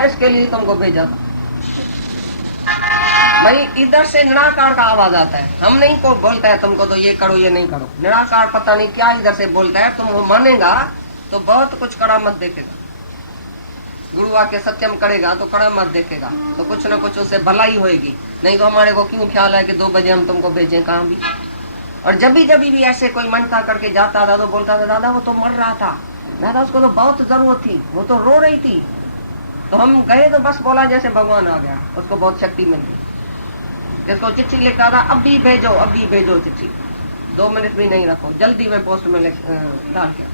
इसके लिए तुमको भेजा था भाई। इधर से निराकार का आवाज आता है, हम नहीं को बोलता है तुमको तो ये करो ये नहीं करो। निराकार पता नहीं क्या इधर से बोलता है, तुम वो मानेगा तो बहुत कुछ करामत देखेगा। गुरु आके सत्यम करेगा तो करामत देखेगा, तो कुछ न कुछ उससे भलाई होएगी। नहीं तो हमारे को क्यों ख्याल है कि 2 बजे हम तुमको भेजें कहाँ भी। और जब भी ऐसे कोई मनता करके जाता था तो बोलता था दादा वो तो मर रहा था, दादा उसको तो बहुत जरूरत थी, वो तो रो रही थी। तो हम गए तो बस बोला जैसे भगवान आ गया, उसको बहुत शक्ति मिल गई। जिसको चिट्ठी लिखा था अभी भेजो चिट्ठी, 2 मिनट भी नहीं रखो, जल्दी में पोस्ट में डाल के।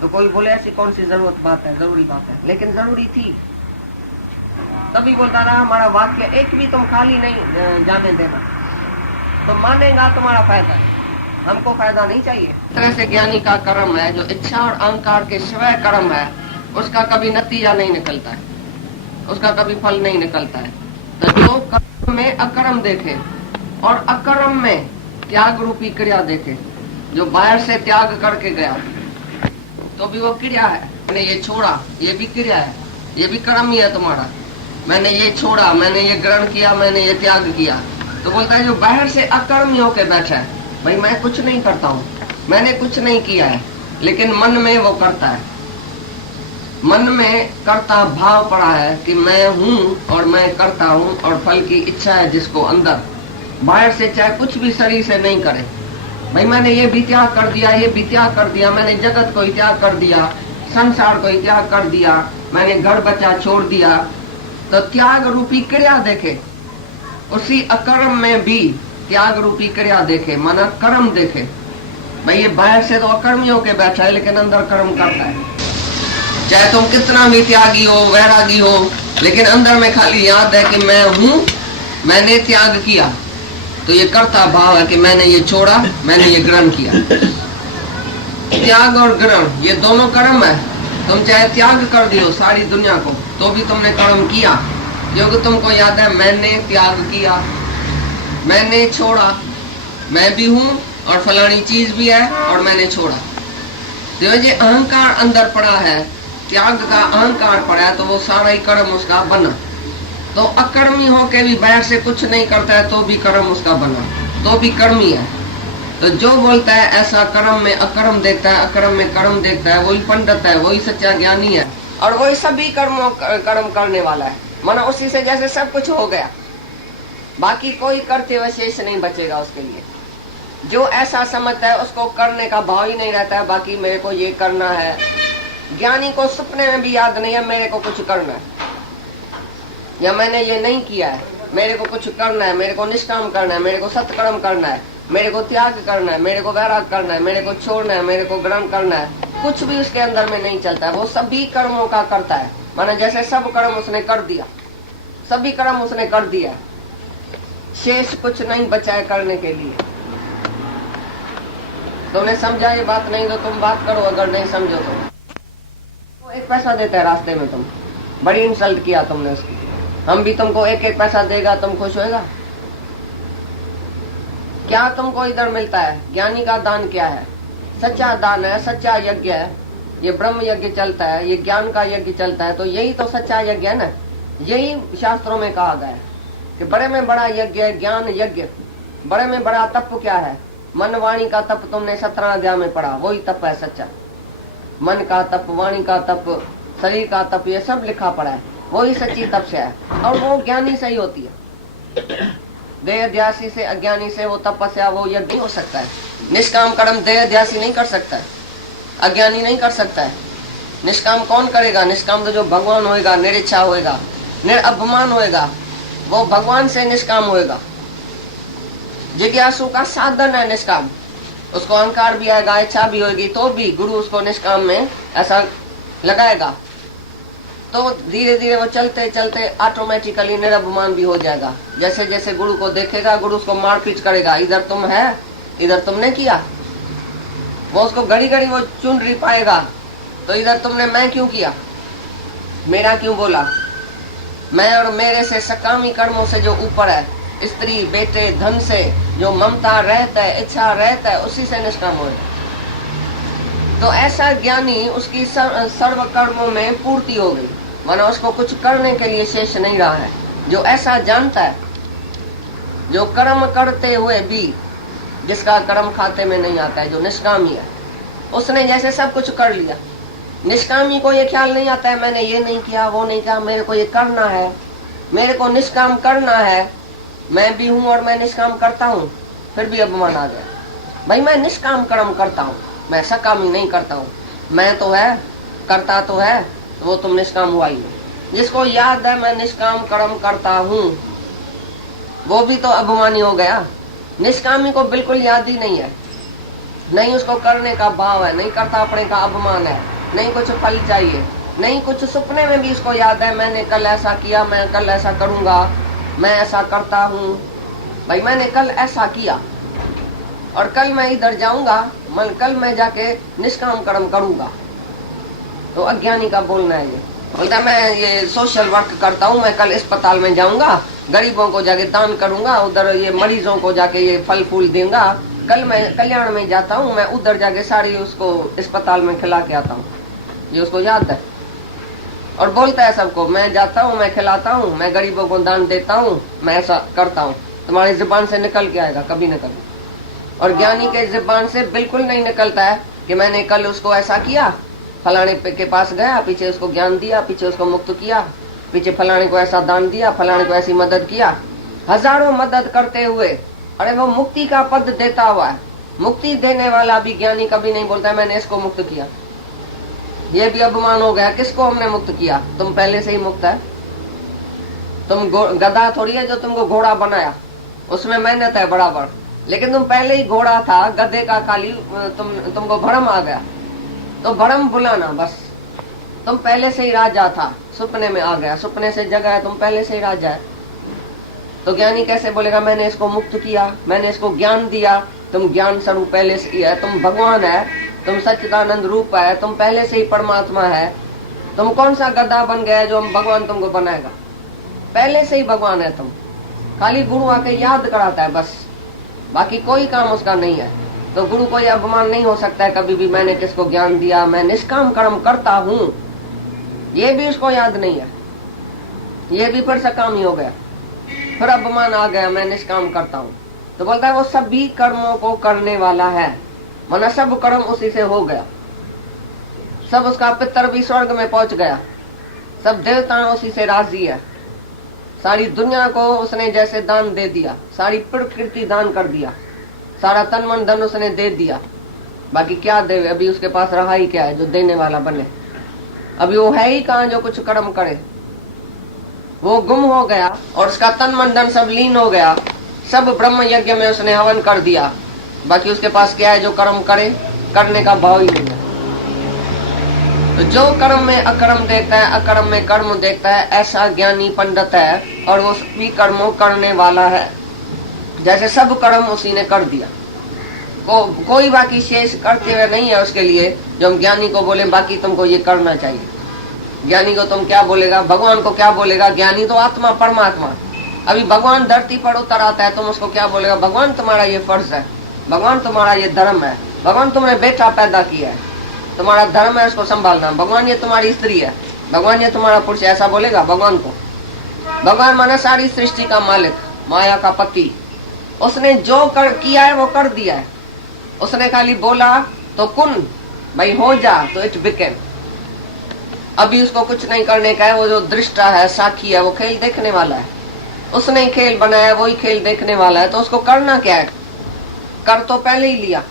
तो कोई बोले ऐसी कौन सी जरूरत बात है, जरूरी बात है, लेकिन जरूरी थी। तभी बोलता रहा हमारा वाक्य एक भी तुम खाली नहीं जाने देना, तो मानेगा तुम्हारा फायदा है, हमको फायदा नहीं चाहिए। इस तरह से ज्ञानी का कर्म है, जो इच्छा और अहंकार के सिवाय कर्म है, उसका कभी नतीजा नहीं निकलता है, उसका कभी फल नहीं निकलता है। तो जो कर्म में अकर्म देखे और अकर्म में त्याग रूपी क्रिया देखे, जो बाहर से त्याग करके गया तो भी वो क्रिया है, मैंने ये छोड़ा ये भी क्रिया है, ये भी कर्म ही है तुम्हारा। मैंने ये छोड़ा, मैंने ये ग्रहण किया, मैंने ये त्याग किया। तो बोलता है जो बाहर से अकर्मी होके बैठा है, भाई मैं कुछ नहीं करता हूँ, मैंने कुछ नहीं किया है, लेकिन मन में वो करता है, मन में करता भाव पड़ा है कि मैं हूँ और मैं करता हूँ, और फल की इच्छा है जिसको अंदर। बाहर से चाहे कुछ भी शरीर से नहीं करे, भाई मैंने ये भी त्याग कर दिया, ये भी त्याग कर दिया, मैंने जगत को ही त्याग कर दिया, संसार को ही त्याग कर दिया, मैंने घर बच्चा छोड़ दिया। तो त्याग रूपी क्रिया देखे, उसी अकर्म में भी त्याग रूपी क्रिया देखे, मन कर्म देखे। भाई ये बाहर से तो अकर्मी होके बैठा है, लेकिन अंदर कर्म करता है। चाहे तुम कितना भी त्यागी हो, वैरागी हो, लेकिन अंदर में खाली याद है कि मैं हूँ, मैंने त्याग किया। तो ये कर्ता भाव है कि मैंने ये छोड़ा, मैंने ये ग्रहण किया। त्याग और ग्रहण ये दोनों कर्म है। तुम चाहे त्याग कर दियो सारी दुनिया को, तो भी तुमने कर्म किया, क्योंकि तुमको याद है मैंने त्याग किया, मैंने छोड़ा, मैं भी हूँ और फलानी चीज भी है और मैंने छोड़ा। तो ये अहंकार अंदर पड़ा है, त्याग का अहंकार पड़ा है, तो वो सारा ही कर्म उसका बना। तो अकर्मी होके भी बाहर से कुछ नहीं करता है तो भी कर्म उसका बना, तो भी कर्मी है। तो जो बोलता है ऐसा कर्म में अकर्म देखता है, अकर्म में कर्म देखता है, वही पंडित है, वही सच्चा ज्ञानी है, और वही सभी कर्म करने वाला है। माना उसी से जैसे सब कुछ हो गया, बाकी कोई करते हुए शेष नहीं बचेगा उसके लिए। जो ऐसा समझता है उसको करने का भाव ही नहीं रहता है, बाकी मेरे को ये करना है। ज्ञानी को सपने में भी याद नहीं है मेरे को कुछ करना है, या मैंने ये नहीं किया है, मेरे को कुछ करना है, मेरे को निष्काम करना है, मेरे को सत्कर्म करना है, मेरे को त्याग करना है, मेरे को वैराग करना है, मेरे को छोड़ना है, मेरे को ग्रहण करना है। कुछ भी उसके अंदर में नहीं चलता है, वो सभी कर्मों का करता है। माना जैसे सब कर्म उसने कर दिया, सभी कर्म उसने कर दिया, शेष कुछ नहीं बचा है करने के लिए। तुमने समझा ये बात? नहीं तो तुम बात करो, अगर नहीं समझो तो 1 पैसा देता है रास्ते में, तुम बड़ी इंसल्ट किया तुमने उसकी, हम भी तुमको 1-1 पैसा देगा, तुम खुश होएगा? क्या तुमको इधर मिलता है? ज्ञानी का दान क्या है? सच्चा दान है, सच्चा यज्ञ है। ये ब्रह्म यज्ञ चलता है, ये ज्ञान का यज्ञ चलता है, तो यही तो सच्चा यज्ञ है ना। यही शास्त्रों में कहा गया है कि बड़े में बड़ा यज्ञ है ज्ञान यज्ञ। बड़े में बड़ा तप क्या है? मन वाणी का तप, तुमने 17 अध्याय में पढ़ा, वही तप है सच्चा। मन का तप, वाणी का तप, शरीर का तप, ये सब लिखा पड़ा है, वही सच्ची तपस्या है। और वो ज्ञानी से ही होती है। देहध्यासी से, अज्ञानी से वो तपस्या, वो यज्ञ नहीं हो सकता है। निष्काम कर्म देहध्यासी नहीं कर सकता है, अज्ञानी नहीं कर सकता है। निष्काम कौन करेगा? निष्काम तो जो भगवान होएगा, निरिच्छा होएगा, निरअभिमान होएगा, वो भगवान से निष्काम होएगा। जिज्ञासु का साधन है निष्काम, उसको अहंकार भी आएगा, इच्छा भी होगी, तो भी गुरु उसको निष्काम में ऐसा लगाएगा, तो धीरे धीरे वो चलते चलते ऑटोमेटिकली निरअभिमान भी हो जाएगा। जैसे जैसे गुरु को देखेगा, गुरु उसको मार पीट करेगा, इधर तुम है, इधर तुमने किया। वो उसको घड़ी घड़ी वो चुन रही पाएगा, तो इधर तुमने मैं क्यों किया, मेरा क्यों बोला। मैं और मेरे से सकामी कर्मों से जो ऊपर है, स्त्री बेटे धन से जो ममता रहता है, इच्छा रहता है, उसी से निष्काम हो। तो ऐसा ज्ञानी, उसकी सर्व कर्मों में पूर्ति हो गई। मानो उसको कुछ करने के लिए शेष नहीं रहा है। जो ऐसा जानता है, जो कर्म करते हुए भी जिसका कर्म खाते में नहीं आता है, जो निष्कामी है, उसने जैसे सब कुछ कर लिया। निष्कामी को ये ख्याल नहीं आता है मैंने ये नहीं किया, वो नहीं किया, मेरे को ये करना है, मेरे को निष्काम करना है। मैं भी हूं और मैं निष्काम करता हूं, फिर भी अभिमान आ गया। भाई मैं निष्काम कर्म करता हूं, मैं सकामी नहीं करता हूं। मैं तो है, करता तो है, तो वो तुम निष्काम हुआ ही। जिसको याद है मैं निष्काम कर्म करता हूं, वो भी तो अभिमानी हो गया। निष्कामी को बिल्कुल याद ही नहीं है, नहीं उसको करने का भाव है, नहीं करता अपने का अभिमान है, नहीं कुछ फल चाहिए, नहीं कुछ सपने में भी उसको याद है मैंने कल ऐसा किया, मैं कल ऐसा करूंगा, मैं ऐसा करता हूं। भाई मैंने कल ऐसा किया और कल मैं इधर जाऊंगा, कल मैं जाके निष्काम कर्म करूंगा। तो अज्ञानी का बोलना है ये। बोलता मैं ये सोशल वर्क करता हूँ, मैं कल अस्पताल में जाऊंगा, गरीबों को जाके दान करूंगा, उधर ये मरीजों को जाके ये फल फूल दूंगा, कल मैं कल्याण में जाता हूँ, मैं उधर जाके सारी उसको अस्पताल में खिला के आता हूँ। ये उसको याद है और बोलता है सबको मैं जाता हूँ, मैं खिलाता हूँ, मैं गरीबों को दान देता हूँ, मैं ऐसा करता हूँ। तुम्हारी जुबान से निकल के आएगा कभी न कभी। और ज्ञानी के जुबान से बिल्कुल नहीं निकलता है कि मैंने कल उसको ऐसा किया, फलाने के पास गया, पीछे उसको ज्ञान दिया, पीछे उसको मुक्त किया, पीछे फलाने को ऐसा दान दिया, फलाने को ऐसी मदद किया। हजारों मदद करते हुए अरे वो मुक्ति का पद देता हुआ है। मुक्ति देने वाला भी ज्ञानी कभी नहीं बोलता है मैंने इसको मुक्त किया। ये भी अभिमान हो गया, किसको हमने मुक्त किया? तुम पहले से ही मुक्त है। तुम गधा थोड़ी है जो तुमको घोड़ा बनाया, उसमें मेहनत है बराबर, लेकिन तुम पहले ही घोड़ा था, गधे का खाली तुमको भ्रम आ गया। तो भ्रम बुलाना बस, तुम पहले से ही राजा था, सपने में आ गया, सपने से जगा है, तुम पहले से ही राजा है। तो ज्ञानी कैसे बोलेगा मैंने इसको मुक्त किया, मैंने इसको ज्ञान दिया? तुम ज्ञान स्वरूप पहले से ही है, तुम भगवान है, तुम सच्चिदानंद रूप है, तुम पहले से ही परमात्मा है। तुम कौन सा गधा बन गया जो हम भगवान तुमको बनाएगा? पहले से ही भगवान है तुम, खाली गुरु आके याद कराता है बस, बाकी कोई काम उसका नहीं है। तो गुरु को यह अभिमान नहीं हो सकता है कभी भी मैंने किसको ज्ञान दिया, मैं निष्काम कर्म करता हूँ, ये भी उसको याद नहीं है। ये भी फिर सकामी हो गया, फिर अभिमान आ गया मैं निष्काम करता हूँ। तो बोलता है वो सभी कर्मों को करने वाला है, माना सब कर्म उसी से हो गया, सब उसका पितर भी स्वर्ग में पहुंच गया, सब देवता उसी से राजी है, सारी दुनिया को उसने जैसे दान दे दिया, सारी प्रकृति दान कर दिया, सारा तन मन धन उसने दे दिया। बाकी क्या दे? अभी उसके पास रहा ही क्या है जो देने वाला बने? अभी वो है ही कहाँ जो कुछ कर्म करे? वो गुम हो गया और उसका तन मन धन सब लीन हो गया, सब ब्रह्म यज्ञ में उसने हवन कर दिया। बाकी उसके पास क्या है जो कर्म करे? करने का भाव ही नहीं है। तो जो कर्म में अकर्म देखता है, अकर्म में कर्म देखता है, ऐसा ज्ञानी पंडित है और वो सभी कर्मों करने वाला है। जैसे सब कर्म उसी ने कर दिया, कोई बाकी शेष करते हुए नहीं है उसके लिए जो हम ज्ञानी को बोले बाकी तुमको ये करना चाहिए। ज्ञानी को तुम क्या बोलेगा? भगवान को क्या बोलेगा? ज्ञानी तो आत्मा परमात्मा। अभी भगवान धरती पर उतर आता है, तुम उसको क्या बोलेगा? भगवान तुम्हारा ये फर्ज है, भगवान तुम्हारा ये धर्म है, भगवान तुमने बेटा पैदा किया है, तुम्हारा धर्म है उसको संभालना, भगवान ये तुम्हारी स्त्री है, भगवान ये तुम्हारा पुरुष है, ऐसा बोलेगा भगवान को? भगवान माना सारी सृष्टि का मालिक, माया का पति। उसने जो किया है वो कर दिया है, उसने खाली बोला तो कुन भाई हो जा, तो इट बिकेम। अभी उसको कुछ नहीं करने का है, वो जो दृष्टा है, साक्षी है, वो खेल देखने वाला है, उसने ही खेल बनाया, वही खेल देखने वाला है। तो उसको करना क्या है? कर तो पहले ही लिया,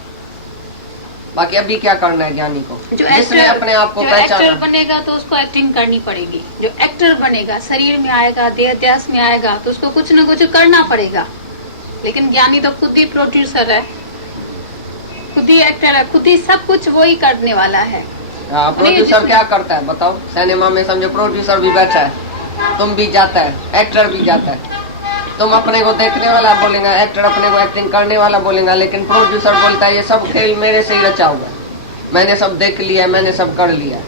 बाकी अभी क्या करना है ज्ञानी को? जिसने अपने आप को पहचाना। एक्टर बनेगा तो उसको एक्टिंग करनी पड़ेगी। जो एक्टर बनेगा, शरीर में आएगा, देह अध्यास में आएगा, तो उसको कुछ न कुछ करना पड़ेगा। लेकिन ज्ञानी तो खुद ही प्रोड्यूसर है, खुद ही एक्टर है, खुद ही सब कुछ वही करने वाला है। प्रोड्यूसर क्या करता है बताओ? सिनेमा में समझो प्रोड्यूसर भी बैठा है, तुम भी जाता है, एक्टर भी जाता है। तुम अपने को देखने वाला बोलेगा, एक्टर अपने को एक्टिंग करने वाला बोलेगा, लेकिन प्रोड्यूसर बोलता है ये सब खेल मेरे से ही रचा हुआ है, मैंने सब देख लिया, मैंने सब कर लिया।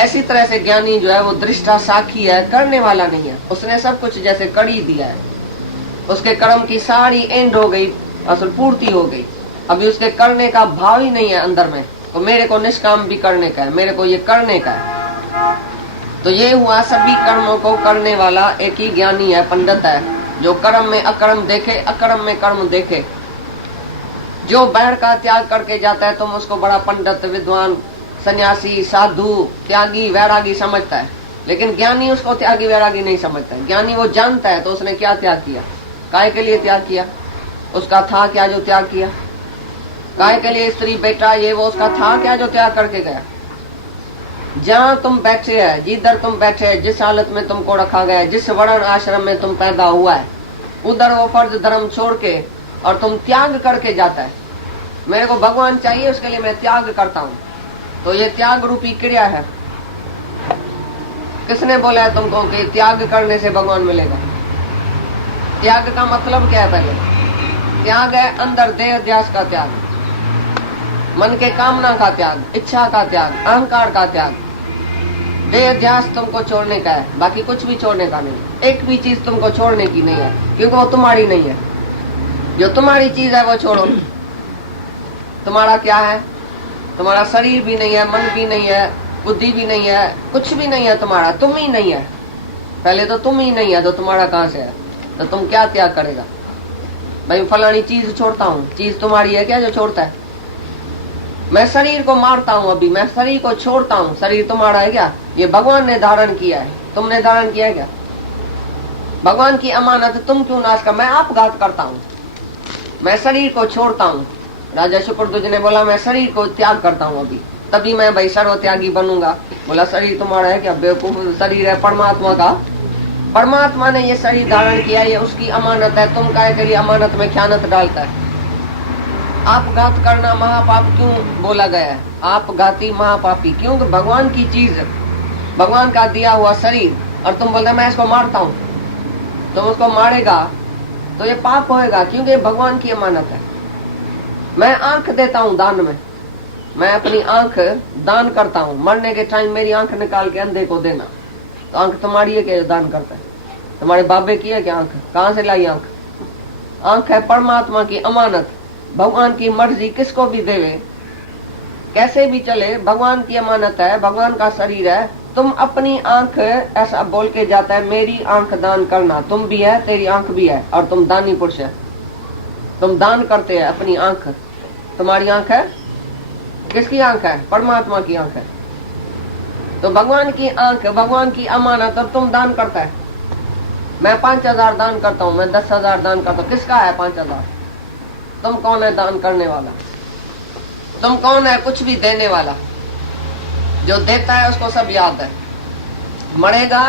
ऐसी तरह से ज्ञानी जो है वो दृष्टा साक्षी है, करने वाला नहीं है। उसने सब कुछ जैसे कर ही दिया है, उसके कर्म की सारी एंड हो गई, असल पूर्ति हो गई। अभी उसके करने का भाव ही नहीं है अंदर में, तो मेरे को निष्काम भी करने का है, मेरे को ये करने का है। तो ये हुआ सभी कर्मों को करने वाला एक ही ज्ञानी है, पंडित है, जो कर्म में अकर्म देखे, अकर्म में कर्म देखे। जो बैर का त्याग करके जाता है तुम उसको बड़ा पंडित, विद्वान, सन्यासी, साधु, त्यागी, वैरागी समझता है, लेकिन ज्ञानी उसको त्यागी वैरागी नहीं समझता है। ज्ञानी वो जानता है तो उसने क्या त्याग किया, काय के लिए त्याग किया, उसका था क्या जो त्याग किया, काय के लिए स्त्री बेटा ये वो उसका था क्या जो त्याग करके गया। जहाँ तुम बैठे है, जिधर तुम बैठे है, जिस हालत में तुमको रखा गया है, जिस वर्ण आश्रम में तुम पैदा हुआ है, उधर वो फर्ज धर्म छोड़ के और तुम त्याग करके जाता है। मेरे को भगवान चाहिए उसके लिए मैं त्याग करता हूँ, तो ये त्याग रूपी क्रिया है। किसने बोला है तुमको कि त्याग करने से भगवान मिलेगा? त्याग का मतलब क्या है? पहले त्याग है अंदर देह ध्यास का त्याग, मन के कामना का त्याग, इच्छा का त्याग, अहंकार का त्याग। देह ध्यास तुमको छोड़ने का है, बाकी कुछ भी छोड़ने का नहीं। एक भी चीज तुमको छोड़ने की नहीं है, क्योंकि वो तुम्हारी नहीं है। जो तुम्हारी चीज है वो छोड़ो। तुम्हारा क्या है? तुम्हारा शरीर भी नहीं है, मन भी नहीं है, बुद्धि भी नहीं है, कुछ भी नहीं है तुम्हारा, तुम ही नहीं है। पहले तो तुम ही नहीं है तो तुम्हारा कहाँ से है? तो तुम क्या त्याग करेगा? भाई फलानी चीज छोड़ता हूँ, चीज तुम्हारी है क्या जो छोड़ता है? मैं शरीर को मारता हूँ, अभी मैं शरीर को छोड़ता हूँ, शरीर तुम्हारा है क्या? ये भगवान ने धारण किया है, तुमने धारण किया है क्या? भगवान की अमानत तुम क्यों नाश कर? मैं आपघात करता हूँ, मैं शरीर को छोड़ता हूँ। राजा शुक्रध्वज ने बोला मैं शरीर को त्याग करता हूँ अभी, तभी मैं भाई सर्व त्यागी बनूंगा। बोला शरीर तुम्हारा है क्या? बेवकूफ, शरीर है परमात्मा का। परमात्मा ने ये शरीर धारण किया, ये उसकी अमानत है। तुम काहे के लिए अमानत में ख्यानत डालता है? आपघात करना महापाप क्यों बोला गया है? आपघाती महापापी, क्योंकि भगवान की चीज, भगवान का दिया हुआ शरीर, और तुम बोलते मैं इसको मारता हूँ, तुम उसको मारेगा तो ये पाप होएगा, क्योंकि भगवान की अमानत है। मैं आंख देता हूँ दान में, मैं अपनी आंख दान करता हूँ। मरने के टाइम मेरी आंख निकाल के अंधे को देना, तो आंख तुम्हारी है क्या दान करता है? तुम्हारे बाबे की है क्या आंख? कहाँ से लाई आंख? आंख है परमात्मा की अमानत। भगवान की मर्जी किसको भी देवे, कैसे भी चले, भगवान की अमानत है, भगवान का शरीर है। तुम अपनी आंख ऐसा बोल के जाता है मेरी आंख दान करना, तुम भी है, तेरी आंख भी है, और तुम दानी पुरुष है, तुम दान करते हैं अपनी आंख। तुम्हारी आंख है, किसकी आंख है? परमात्मा की आंख है। तो भगवान की आंख, भगवान की अमानत, और तुम दान करता है। मैं 5000 दान करता हूँ, मैं 10,000 दान करता हूँ, किसका है 5000? तुम कौन है दान करने वाला? तुम कौन है कुछ भी देने वाला? जो देता है उसको सब याद है। मरेगा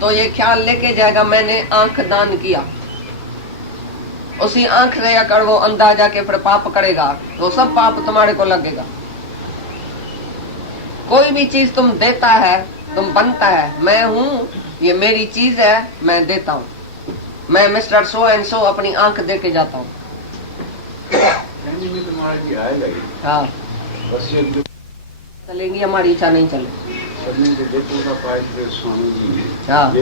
तो ये ख्याल लेके जाएगा मैंने आंख दान किया। उसी आंख से अगर वो अंधा जाके फिर पाप करेगा तो सब पाप तुम्हारे को लगेगा। कोई भी चीज तुम देता है, तुम बनता है, मैं हूँ, ये मेरी चीज है, मैं देता हूँ। मैं मिस्टर सो एंड सो अपनी आंख दे के जाता हूँ। हाँ चलेंगी, हमारी इच्छा नहीं चले। हाँ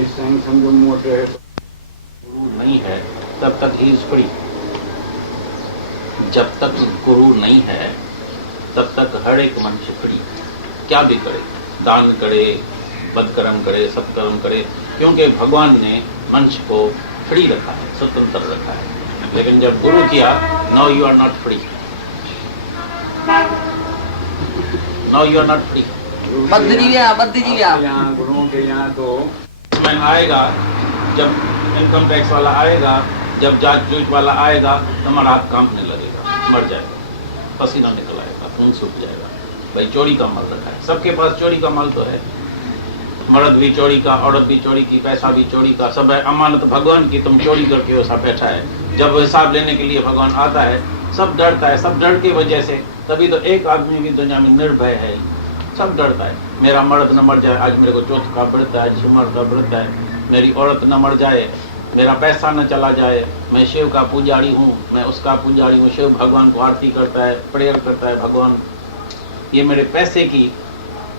नहीं है तब तक ही फ्री। जब तक गुरु नहीं है तब तक हर एक मनुष्य फ्री, क्या भी करे, दान करे, बदकर्म करे, सत्कर्म करे, क्योंकि भगवान ने मनुष्य को फ्री रखा है, स्वतंत्र रखा है। लेकिन जब गुरु किया, now you are not free, now you are not free. गुरुओं के यहाँ तो समय आएगा जब इनकम टैक्स वाला आएगा, जब जांच जूझ वाला आएगा, तुम्हारा हाथ कांपने लगेगा, मर जाएगा, पसीना निकल आएगा, खून सूख जाएगा। भाई चोरी का माल रखा है, सबके पास चोरी का माल तो है, मर्द भी चोरी का, औरत भी चोरी की, पैसा भी चोरी का, सब है अमानत भगवान की। तुम चोरी करके वैसा बैठा है, जब हिसाब लेने के लिए भगवान आता है सब डरता है, सब डर की वजह से। तभी तो एक आदमी भी दुनिया में निर्भय है, सब डरता है मेरा मर्द न मर जाए, आज मेरे को चौथ का व्रत है, आज सिमर का व्रत है, मेरी औरत न मर जाए, मेरा पैसा न चला जाए, मैं शिव का पुजारी हूँ, मैं उसका पुजारी हूँ। शिव भगवान को आरती करता है, प्रेयर करता है, भगवान ये मेरे पैसे की,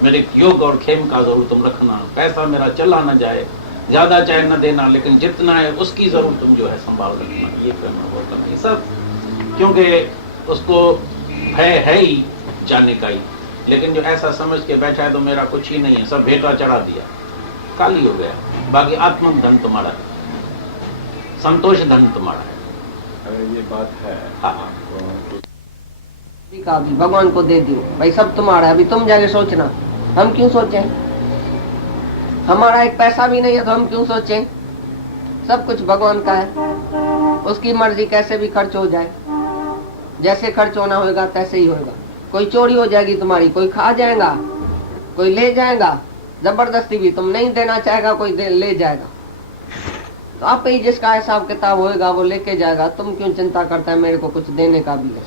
मेरे योग और खेम का जरूर तुम रखना, पैसा मेरा चला न जाए, ज्यादा चाहे न देना, लेकिन जितना है उसकी जरूर तुम जो है संभाल रखना। ये करना वो करना, ये सब क्योंकि उसको है ही जाने का ही। लेकिन जो ऐसा समझ के बैठा है तो मेरा कुछ ही नहीं है, सब भेंटा चढ़ा दिया, खाली हो गया। बाकी आत्मक धन तुम्हारा है, संतोष धन तुम्हारा है। ये बात है। हाँ, का भी भगवान को दे दियो भाई, सब तुम्हारा है। अभी तुम जाके सोचना, हम क्यों सोचें? हमारा एक पैसा भी नहीं है तो हम क्यों सोचें? सब कुछ भगवान का है, उसकी मर्जी कैसे भी खर्च हो जाए, जैसे खर्च होना होगा तैसे ही होगा। कोई चोरी हो जाएगी तुम्हारी, कोई खा जाएगा, कोई ले जाएगा, जबरदस्ती भी तुम नहीं देना चाहेगा, कोई ले जाएगा। तो आप ही जिसका हिसाब किताब होएगा वो लेके जाएगा। तुम क्यों चिंता करता है मेरे को कुछ देने का भी है?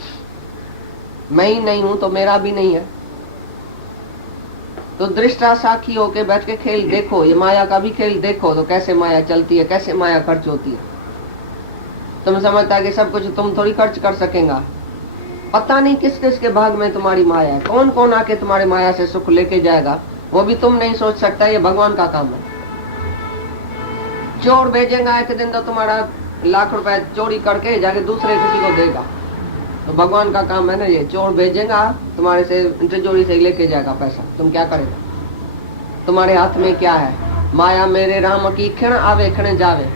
मैं ही नहीं हूं तो मेरा भी नहीं है। तो दृष्टा साखी होके बैठ के खेल देखो, ये माया का भी खेल देखो तो कैसे माया चलती है, कैसे माया खर्च होती है। तुम समझता है कि सब कुछ तुम थोड़ी खर्च कर सकेगा। पता नहीं किस किस के भाग में तुम्हारी माया है, कौन कौन आके तुम्हारी माया से सुख लेके जाएगा वो भी तुम नहीं सोच सकता। ये भगवान का काम है। चोर भेजेगा एक दिन तो तुम्हारा लाख रुपए चोरी करके जाके दूसरे किसी को देगा, तो भगवान का काम है ना। ये चोर भेजेगा तुम्हारे से तिजोरी से लेके जाएगा पैसा, तुम क्या करेगा? तुम्हारे हाथ में क्या है? माया मेरे राम की क्षण आवे क्षण जावे,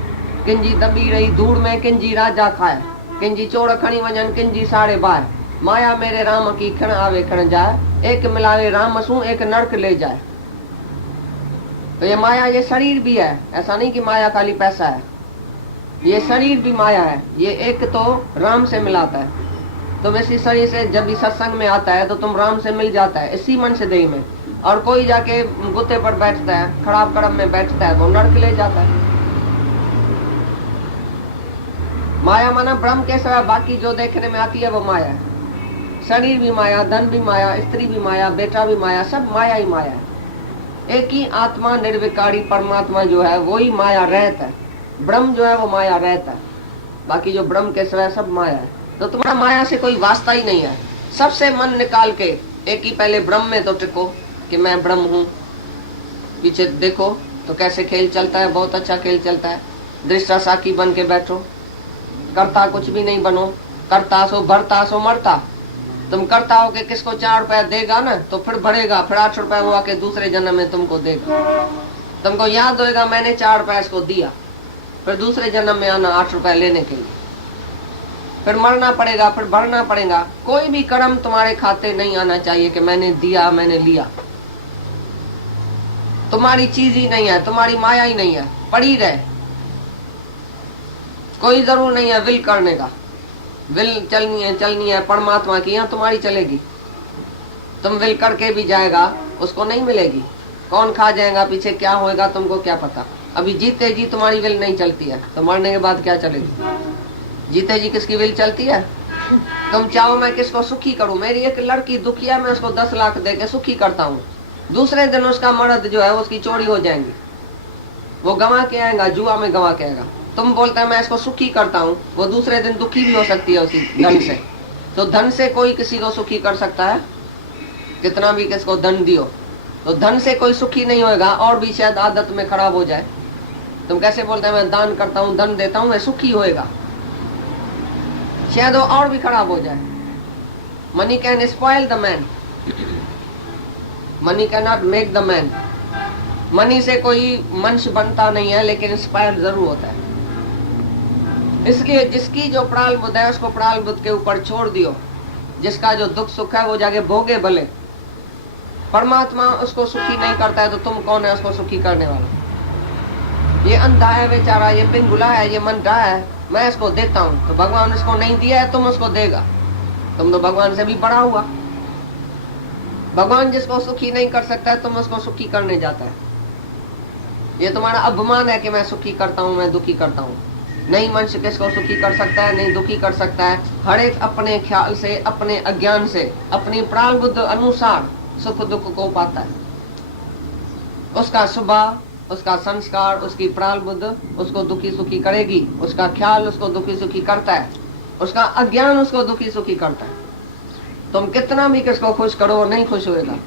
किंजी दबी रही धूड़ में किंजी राजा खाए, किंजी चोर खणी वजन किंजी साड़े बाय, माया मेरे राम की क्षण आवे क्षण जाए, एक मिलावे राम सू एक नरक ले जाए। तो ये माया, ये शरीर भी है, ऐसा नहीं कि माया खाली पैसा है। ये शरीर भी माया है। ये एक तो राम से मिलाता है, तुम इसी शरीर से जब भी सत्संग में आता है तो तुम राम से मिल जाता है इसी मन से देही में। और कोई जाके गुत्ते पर बैठता है, खराब कर्म में बैठता है, वो नरक ले जाता है। माया माना ब्रह्म के सिवा बाकी जो देखने में आती है वो माया है। शरीर भी माया, धन भी माया, स्त्री भी माया, बेटा भी माया, सब माया ही माया है। एक ही आत्मा निर्विकारी परमात्मा जो है वही माया रहता है। ब्रह्म जो है वो माया रहता है, बाकी जो ब्रह्म के सिवा सब माया है। तो तुम्हारा माया से कोई वास्ता ही नहीं है। सबसे मन निकाल के एक ही पहले ब्रह्म में तो टिको कि मैं ब्रह्म हूँ। पीछे देखो तो कैसे खेल चलता है, बहुत अच्छा खेल चलता है। दृष्टा साखी बन के बैठो, करता कुछ भी नहीं बनो। करता सो भरता सो मरता। तुम करता हो कि किसको 4 रुपए देगा ना तो फिर बढ़ेगा, फिर 8 रुपए हुआ के दूसरे जन्म में तुमको देगा। तुमको याद होएगा मैंने 4 रुपए इसको दिया, फिर दूसरे जन्म में आना 8 रुपए लेने के लिए, फिर मरना पड़ेगा, फिर भरना पड़ेगा। कोई भी कर्म तुम्हारे खाते नहीं आना चाहिए कि मैंने दिया मैंने लिया। तुम्हारी चीज ही नहीं है, तुम्हारी माया ही नहीं है, पड़ी रहे। कोई जरूर नहीं है विल करने का। विल चलनी है परमात्मा की, यहाँ तुम्हारी चलेगी। तुम विल करके भी जाएगा उसको नहीं मिलेगी। कौन खा जाएगा, पीछे क्या होएगा तुमको क्या पता। अभी जीते जी तुम्हारी विल नहीं चलती है तो मरने के बाद क्या चलेगी? जीते जी किसकी विल चलती है? तुम चाहो मैं किसको सुखी करूं, मेरी एक लड़की दुखी है, मैं उसको 10 लाख दे के सुखी करता हूँ। दूसरे दिन उसका मर्द जो है उसकी चोरी हो जाएंगी, वो गंवा के आएगा, जुआ में गंवा के आएगा। तुम बोलते हैं मैं इसको सुखी करता हूँ, वो दूसरे दिन दुखी भी हो सकती है उसी धन से। तो धन से कोई किसी को सुखी कर सकता है? कितना भी किसको धन दियो तो धन से कोई सुखी नहीं होगा, और भी शायद आदत में खराब हो जाए। तुम कैसे बोलते हैं मैं दान करता हूँ धन देता हूँ मैं सुखी होएगा, शायद वो और भी खराब हो जाए। Money can spoil the man, money can not make the man. Money से कोई मनुष्य बनता नहीं है, लेकिन स्पॉइल जरूर होता है। इसलिए जिसकी जो प्राल बुद्ध है उसको प्राल बुद्ध के ऊपर छोड़ दियो। जिसका जो दुख सुख है वो जाके भोगे भले। परमात्मा उसको सुखी नहीं करता है तो तुम कौन है उसको सुखी करने वाला? ये अंधा है बेचारा, ये पिंगुला है, ये मन रहा है, मैं इसको देता हूँ तो भगवान इसको नहीं दिया है, तुम उसको देगा। तुम तो भगवान से भी बड़ा हुआ। भगवान जिसको सुखी नहीं कर सकता है तुम उसको सुखी करने जाता है। ये तुम्हारा अभिमान है कि मैं सुखी करता हूँ मैं दुखी करता हूँ। नहीं, मनुष्य किसको सुखी कर सकता है, नहीं दुखी कर सकता है। हर एक अपने ख्याल से, अपने अज्ञान से, अपनी प्राण बुद्ध अनुसार सुख दुख को पाता है। उसका स्वभाव, उसका संस्कार, उसकी प्राण बुद्ध उसको दुखी सुखी करेगी। उसका ख्याल उसको दुखी सुखी करता है, उसका अज्ञान उसको दुखी सुखी करता है। तुम कितना भी किसको खुश करो वो नहीं खुश होएगा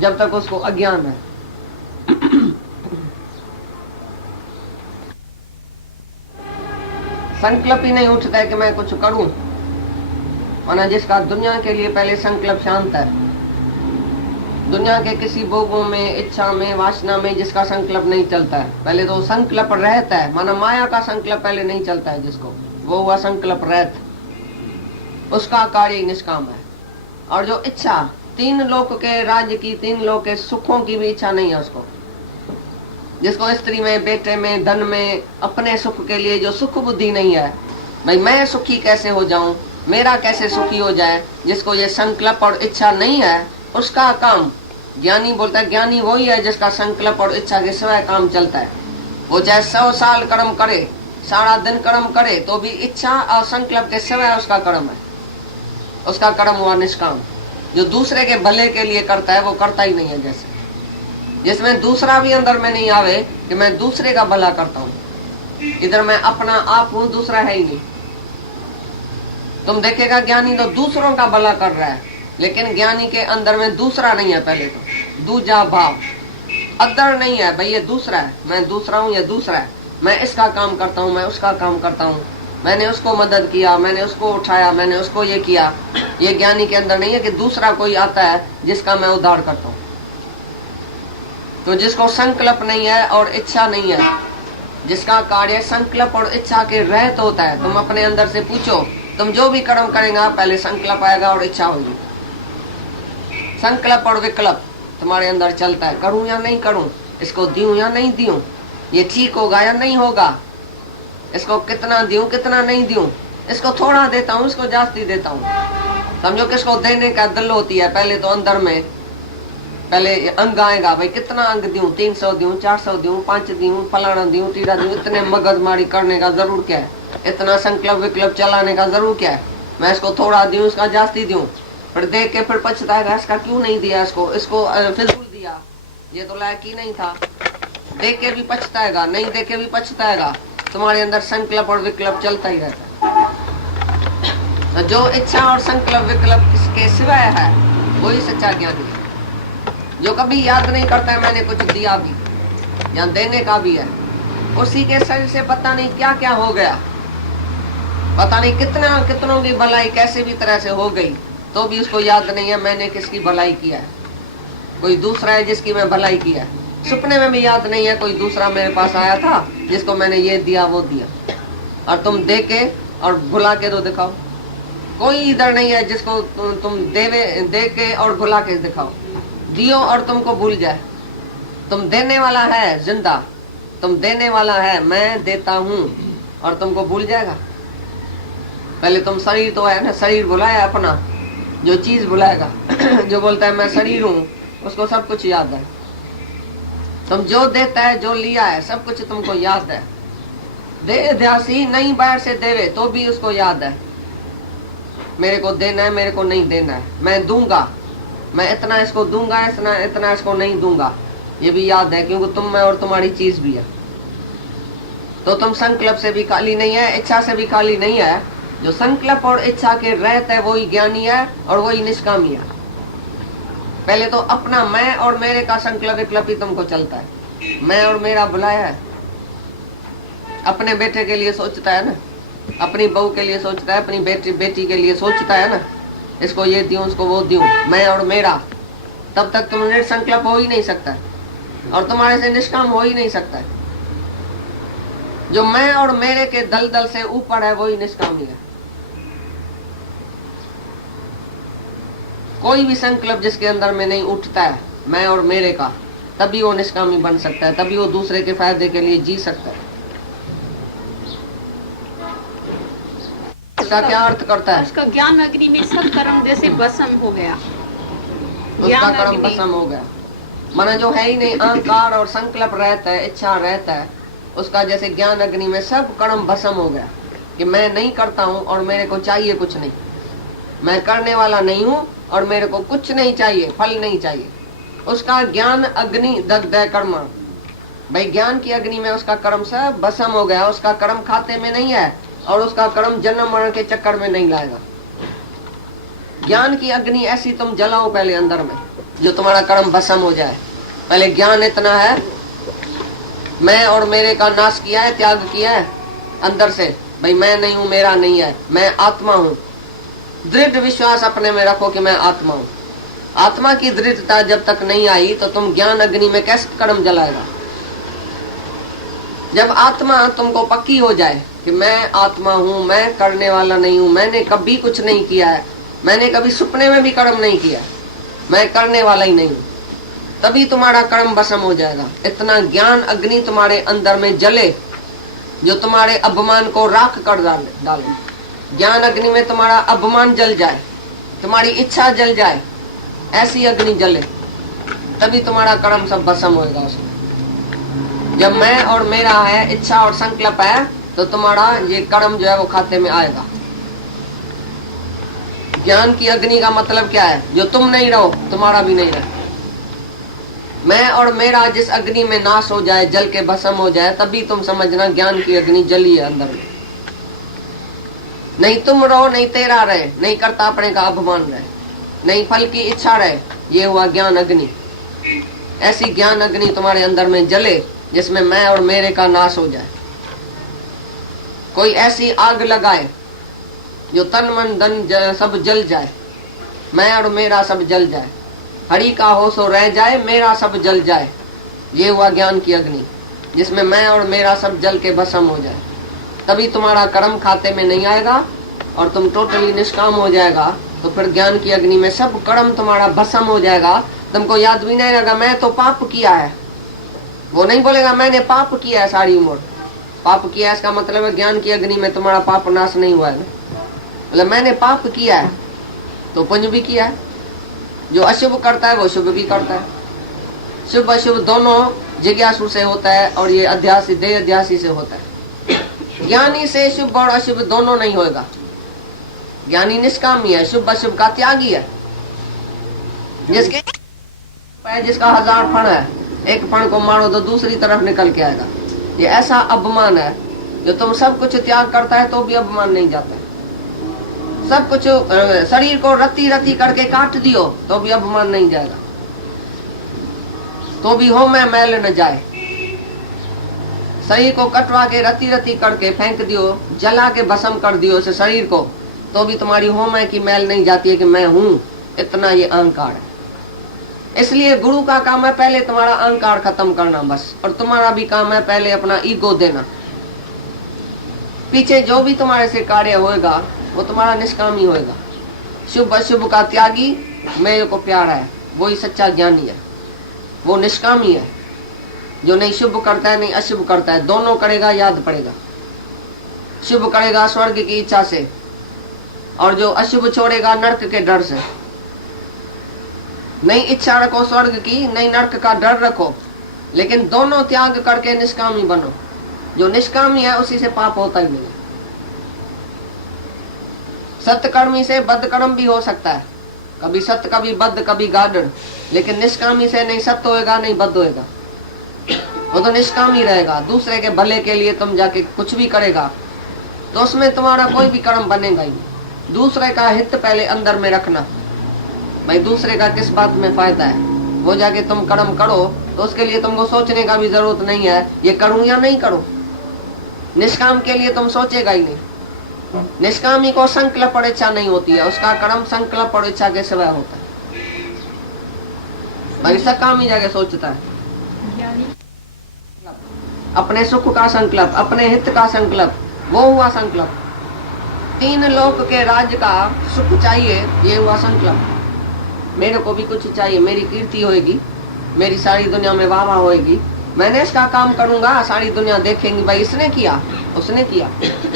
जब तक उसको अज्ञान है। संकल्प ही नहीं उठता है कि मैं कुछ करूं। माना जिसका दुनिया के लिए पहले संकल्प शांत है, दुनिया के किसी भोगों में, इच्छा में, वासना में जिसका संकल्प नहीं चलता है, पहले तो संकल्प रहता है, माना माया का संकल्प पहले नहीं चलता है जिसको, वो हुआ संकल्प रहत, उसका कार्य निष्काम है। और जो इच्छा, 3 लोक के राज्य की, 3 लोक के सुखों की भी इच्छा नहीं है उसको, जिसको स्त्री में, बेटे में, धन में, अपने सुख के लिए जो सुख बुद्धि नहीं है, भाई मैं सुखी कैसे हो जाऊं, मेरा कैसे सुखी हो जाए, जिसको ये संकल्प और इच्छा नहीं है, उसका काम ज्ञानी बोलता है। ज्ञानी वही है जिसका संकल्प और इच्छा के सिवाय काम चलता है। वो चाहे 100 साल कर्म करे, सारा दिन कर्म करे, तो भी इच्छा और संकल्प के सिवाय उसका कर्म है, उसका कर्म हुआ निष्काम। जो दूसरे के भले के लिए करता है वो करता ही नहीं है। जैसे जिसमें दूसरा भी अंदर में नहीं आवे कि मैं दूसरे का भला करता हूँ, इधर मैं अपना आप हूँ, दूसरा है ही नहीं। तुम देखेगा ज्ञानी तो दूसरों का भला कर रहा है, लेकिन ज्ञानी के अंदर में दूसरा नहीं है। पहले तो दूजा भाव, अदर नहीं है, भाई ये दूसरा है, मैं दूसरा हूँ, ये दूसरा है, मैं इसका काम करता हूँ, मैं उसका काम करता हूँ, मैंने उसको मदद किया, मैंने उसको उठाया, मैंने उसको ये किया। ये ज्ञानी के अंदर नहीं है कि दूसरा कोई आता है जिसका मैं उद्धार करता हूँ। तो जिसको संकल्प नहीं है और इच्छा नहीं है, जिसका कार्य संकल्प और इच्छा के रहत होता है, तुम अपने अंदर से पूछो, तुम जो भी कर्म करेगा पहले संकल्प आएगा और इच्छा होगी। संकल्प और विकल्प तुम्हारे अंदर चलता है, करूं या नहीं करूं, इसको दूं या नहीं दूं, ये ठीक होगा या नहीं होगा, इसको कितना दूं कितना नहीं दूं, इसको थोड़ा देता हूं, इसको जास्ती देता हूं। समझो किसको देने का दिल होती है, पहले तो अंदर में पहले अंग आएगा, भाई कितना अंग दूं, 300 दूं, 400 दूं, 5 दूं, फलाना दूं, टीरा दूं, इतने मगजमारी करने का जरूर क्या है, इतना संकल्प विकल्प चलाने का जरूर क्या है, मैं इसको थोड़ा दूं, इसका जास्ती दूं, फिर देख के फिर पछताएगा, इसका क्यों नहीं दिया, इसको फिजूल दिया, ये तो लायक ही नहीं था। देख के भी पछताएगा, नहीं देख के भी पछताएगा। तुम्हारे अंदर संकल्प और विकल्प चलता ही रहता है। जो इच्छा और संकल्प विकल्प इसके सिवाय है वही सच्चा ज्ञानी है। जो कभी याद नहीं करता है मैंने कुछ दिया भी या देने का भी है, उसी के शरीर से पता नहीं क्या क्या हो गया, पता नहीं कितनों की भलाई कैसे भी तरह से हो गई, तो भी उसको याद नहीं है मैंने किसकी भलाई किया है। कोई दूसरा है जिसकी मैं भलाई किया है, सपने में भी याद नहीं है कोई दूसरा मेरे पास आया था जिसको मैंने ये दिया वो दिया। और तुम दे के और भुला के तो दिखाओ, कोई इधर नहीं है जिसको तुम दे के और भुला के दिखाओ। दियो और तुमको भूल जाए। तुम देने वाला है जिंदा, तुम देने वाला है, मैं देता हूँ, और तुमको भूल जाएगा। पहले तुम शरीर तो है ना, शरीर भुलाया अपना, जो चीज भुलाएगा जो बोलता है मैं शरीर हूँ, उसको सब कुछ याद है। तुम जो देता है, जो लिया है, सब कुछ तुमको याद है। दे ध्यासी नहीं बाहर से देवे तो भी उसको याद है, मेरे को देना है, मेरे को नहीं देना है, मैं दूंगा, मैं इतना इसको दूंगा, इतना इसको नहीं दूंगा, ये भी याद है, क्योंकि तुम में और तुम्हारी चीज भी है। तो तुम संकल्प से भी खाली नहीं है, इच्छा से भी खाली नहीं है। जो संकल्प और इच्छा के रहते है वही ज्ञानी है और वही निष्कामी है। पहले तो अपना मैं और मेरे का संकल्प विकल्प ही तुमको चलता है। मैं और मेरा बुलाया है, अपने बेटे के लिए सोचता है ना, अपनी बहू के लिए सोचता है, अपनी बेटी के लिए सोचता है ना, इसको ये दूं, उसको वो दूं, मैं और मेरा। तब तक तुम निर्संकल्प हो ही नहीं सकता और तुम्हारे से निष्काम हो ही नहीं सकता। जो मैं और मेरे के दलदल से ऊपर है वही निष्कामी है। कोई भी संकल्प जिसके अंदर में नहीं उठता है मैं और मेरे का, तभी वो निष्कामी बन सकता है, तभी वो दूसरे के फायदे के लिए जी सकता है। इसका क्या अर्थ करता है? उसका ज्ञान अग्नि में सब कर्म जैसे भस्म हो गया, उसका कर्म भस्म हो गया। माना जो है ही नहीं, अहंकार और संकल्प रहता है, इच्छा रहता है, उसका जैसे ज्ञान अग्नि में सब कर्म भस्म हो गया कि मैं नहीं करता हूँ और मेरे को चाहिए कुछ नहीं, मैं करने वाला नहीं हूँ और मेरे को कुछ नहीं चाहिए, फल नहीं चाहिए। उसका ज्ञान अग्नि दग्ध कर्म, भाई ज्ञान की अग्नि में उसका कर्म सब भस्म हो गया। उसका कर्म खाते में नहीं है और उसका कर्म जन्म मरण के चक्कर में नहीं लाएगा। ज्ञान की अग्नि ऐसी तुम जलाओ पहले अंदर में, जो तुम्हारा कर्म भस्म हो जाए। पहले ज्ञान इतना है, मैं और मेरे का नाश किया है, त्याग किया है अंदर से, भाई मैं नहीं हूं, मेरा नहीं है, मैं आत्मा हूं। दृढ़ विश्वास अपने में रखो कि मैं आत्मा हूं। आत्मा की दृढ़ता जब तक नहीं आई तो तुम ज्ञान अग्नि में कैसे कर्म जलाएगा। जब आत्मा तुमको पक्की हो जाए कि मैं आत्मा हूँ, मैं करने वाला नहीं हूँ, मैंने कभी कुछ नहीं किया है, मैंने कभी सपने में भी कर्म नहीं किया, मैं करने वाला ही नहीं हूँ, तभी तुम्हारा कर्म भस्म हो जाएगा। इतना ज्ञान अग्नि तुम्हारे अंदर में जले जो तुम्हारे अभिमान को राख कर डाले। ज्ञान अग्नि में तुम्हारा अभिमान जल जाए, तुम्हारी इच्छा जल जाए, ऐसी अग्नि जले, तभी तुम्हारा कर्म सब भस्म होएगा उसमें। जब मैं और मेरा है, इच्छा और संकल्प है, तो तुम्हारा ये कर्म जो है वो खाते में आएगा। ज्ञान की अग्नि का मतलब क्या है? जो तुम नहीं रहो तुम्हारा भी नहीं रहे। मैं और मेरा जिस अग्नि में नाश हो जाए, जल के भस्म हो जाए, तभी तुम समझना ज्ञान की अग्नि जली है अंदर में। नहीं तुम रहो, नहीं तेरा रहे, नहीं करता अपने का अभिमान रहे, नहीं फल की इच्छा रहे, ये हुआ ज्ञान अग्नि। ऐसी ज्ञान अग्नि तुम्हारे अंदर में जले जिसमें मैं और मेरे का नाश हो जाए। कोई ऐसी आग लगाए जो तन मन धन सब जल जाए, मैं और मेरा सब जल जाए, हरि का हो सो रह जाए, मेरा सब जल जाए। ये हुआ ज्ञान की अग्नि जिसमें मैं और मेरा सब जल के भस्म हो जाए। तभी तुम्हारा कर्म खाते में नहीं आएगा और तुम टोटली निष्काम हो जाएगा। तो फिर ज्ञान की अग्नि में सब कर्म तुम्हारा भस्म हो जाएगा। तुमको याद भी नहीं रहेगा मैं तो पाप किया है। वो नहीं बोलेगा मैंने पाप किया है सारी उम्र। पाप किया है इसका मतलब है ज्ञान की अग्नि में तुम्हारा पाप नाश नहीं हुआ है। मतलब मैंने पाप किया है तो पुण्य भी किया है। जो अशुभ करता है वो शुभ भी करता है। शुभ अशुभ दोनों जिज्ञासु से होता है और ये अध्यासी देह अध्यासी से होता है। ज्ञानी से शुभ और अशुभ दोनों नहीं होगा। ज्ञानी निष्कामी है, शुभ अशुभ का त्यागी है। जिसका 1000 फण है, एक फण को मारो तो दूसरी तरफ निकल के आएगा। ये ऐसा अभिमान है जो तुम सब कुछ त्याग करता है तो भी अभिमान नहीं जाता है। सब कुछ शरीर को रत्ती रत्ती करके काट दियो तो भी अभिमान नहीं जाएगा, तो भी हो मैं मैल न जाए। शरीर को कटवा के रत्ती रत्ती करके फेंक दियो, जला के भस्म कर दियो उस शरीर को, तो भी तुम्हारी हो मैं की मैल नहीं जाती है कि मैं हूं। इतना ये अहंकार है। इसलिए गुरु का काम है पहले तुम्हारा अहंकार खत्म करना बस, और तुम्हारा भी काम है पहले अपना ईगो देना। पीछे जो भी तुम्हारे से कार्य होएगा वो तुम्हारा निष्कामी होएगा। शुभ अशुभ का त्यागी मेरे को प्यारा है, वो ही सच्चा ज्ञानी है। वो निष्कामी है जो नहीं शुभ करता है नहीं अशुभ करता है, दोनों करेगा याद पड़ेगा। शुभ करेगा स्वर्ग की इच्छा से, और जो अशुभ छोड़ेगा नरक के डर से। नहीं इच्छा रखो स्वर्ग की, नहीं नरक का डर रखो, लेकिन दोनों त्याग करके निष्कामी बनो। जो निष्कामी है उसी से पाप होता ही नहीं। सत्कर्मी से बदकर्म भी हो सकता है, कभी सत्य कभी बद कभी गार्डन, लेकिन निष्कामी से नहीं सत्य होएगा नहीं बद होएगा। वो तो निष्कामी रहेगा। दूसरे के भले के लिए तुम जाके कुछ भी करेगा तो उसमें तुम्हारा कोई भी कर्म बनेगा ही नहीं। दूसरे का हित पहले अंदर में रखना, भाई दूसरे का किस बात में फायदा है, वो जाके तुम कर्म करो तो उसके लिए तुमको सोचने का भी जरूरत नहीं है ये करूं या नहीं करूं। निष्काम के लिए तुम सोचेगा ही नहीं। निष्कामी को संकल्प और इच्छा नहीं होती है, उसका कर्म संकल्प और इच्छा के सिवाय होता है। भाई सकामी जाके सोचता है अपने सुख का संकल्प, अपने हित का संकल्प, वो हुआ संकल्प। 3 लोक के राज्य का सुख चाहिए, ये हुआ संकल्प। मेरे को भी कुछ चाहिए, मेरी कीर्ति होएगी, मेरी सारी दुनिया में वाह वाह होएगी, मैंने इसका काम करूंगा, सारी दुनिया देखेंगी भाई इसने किया उसने किया,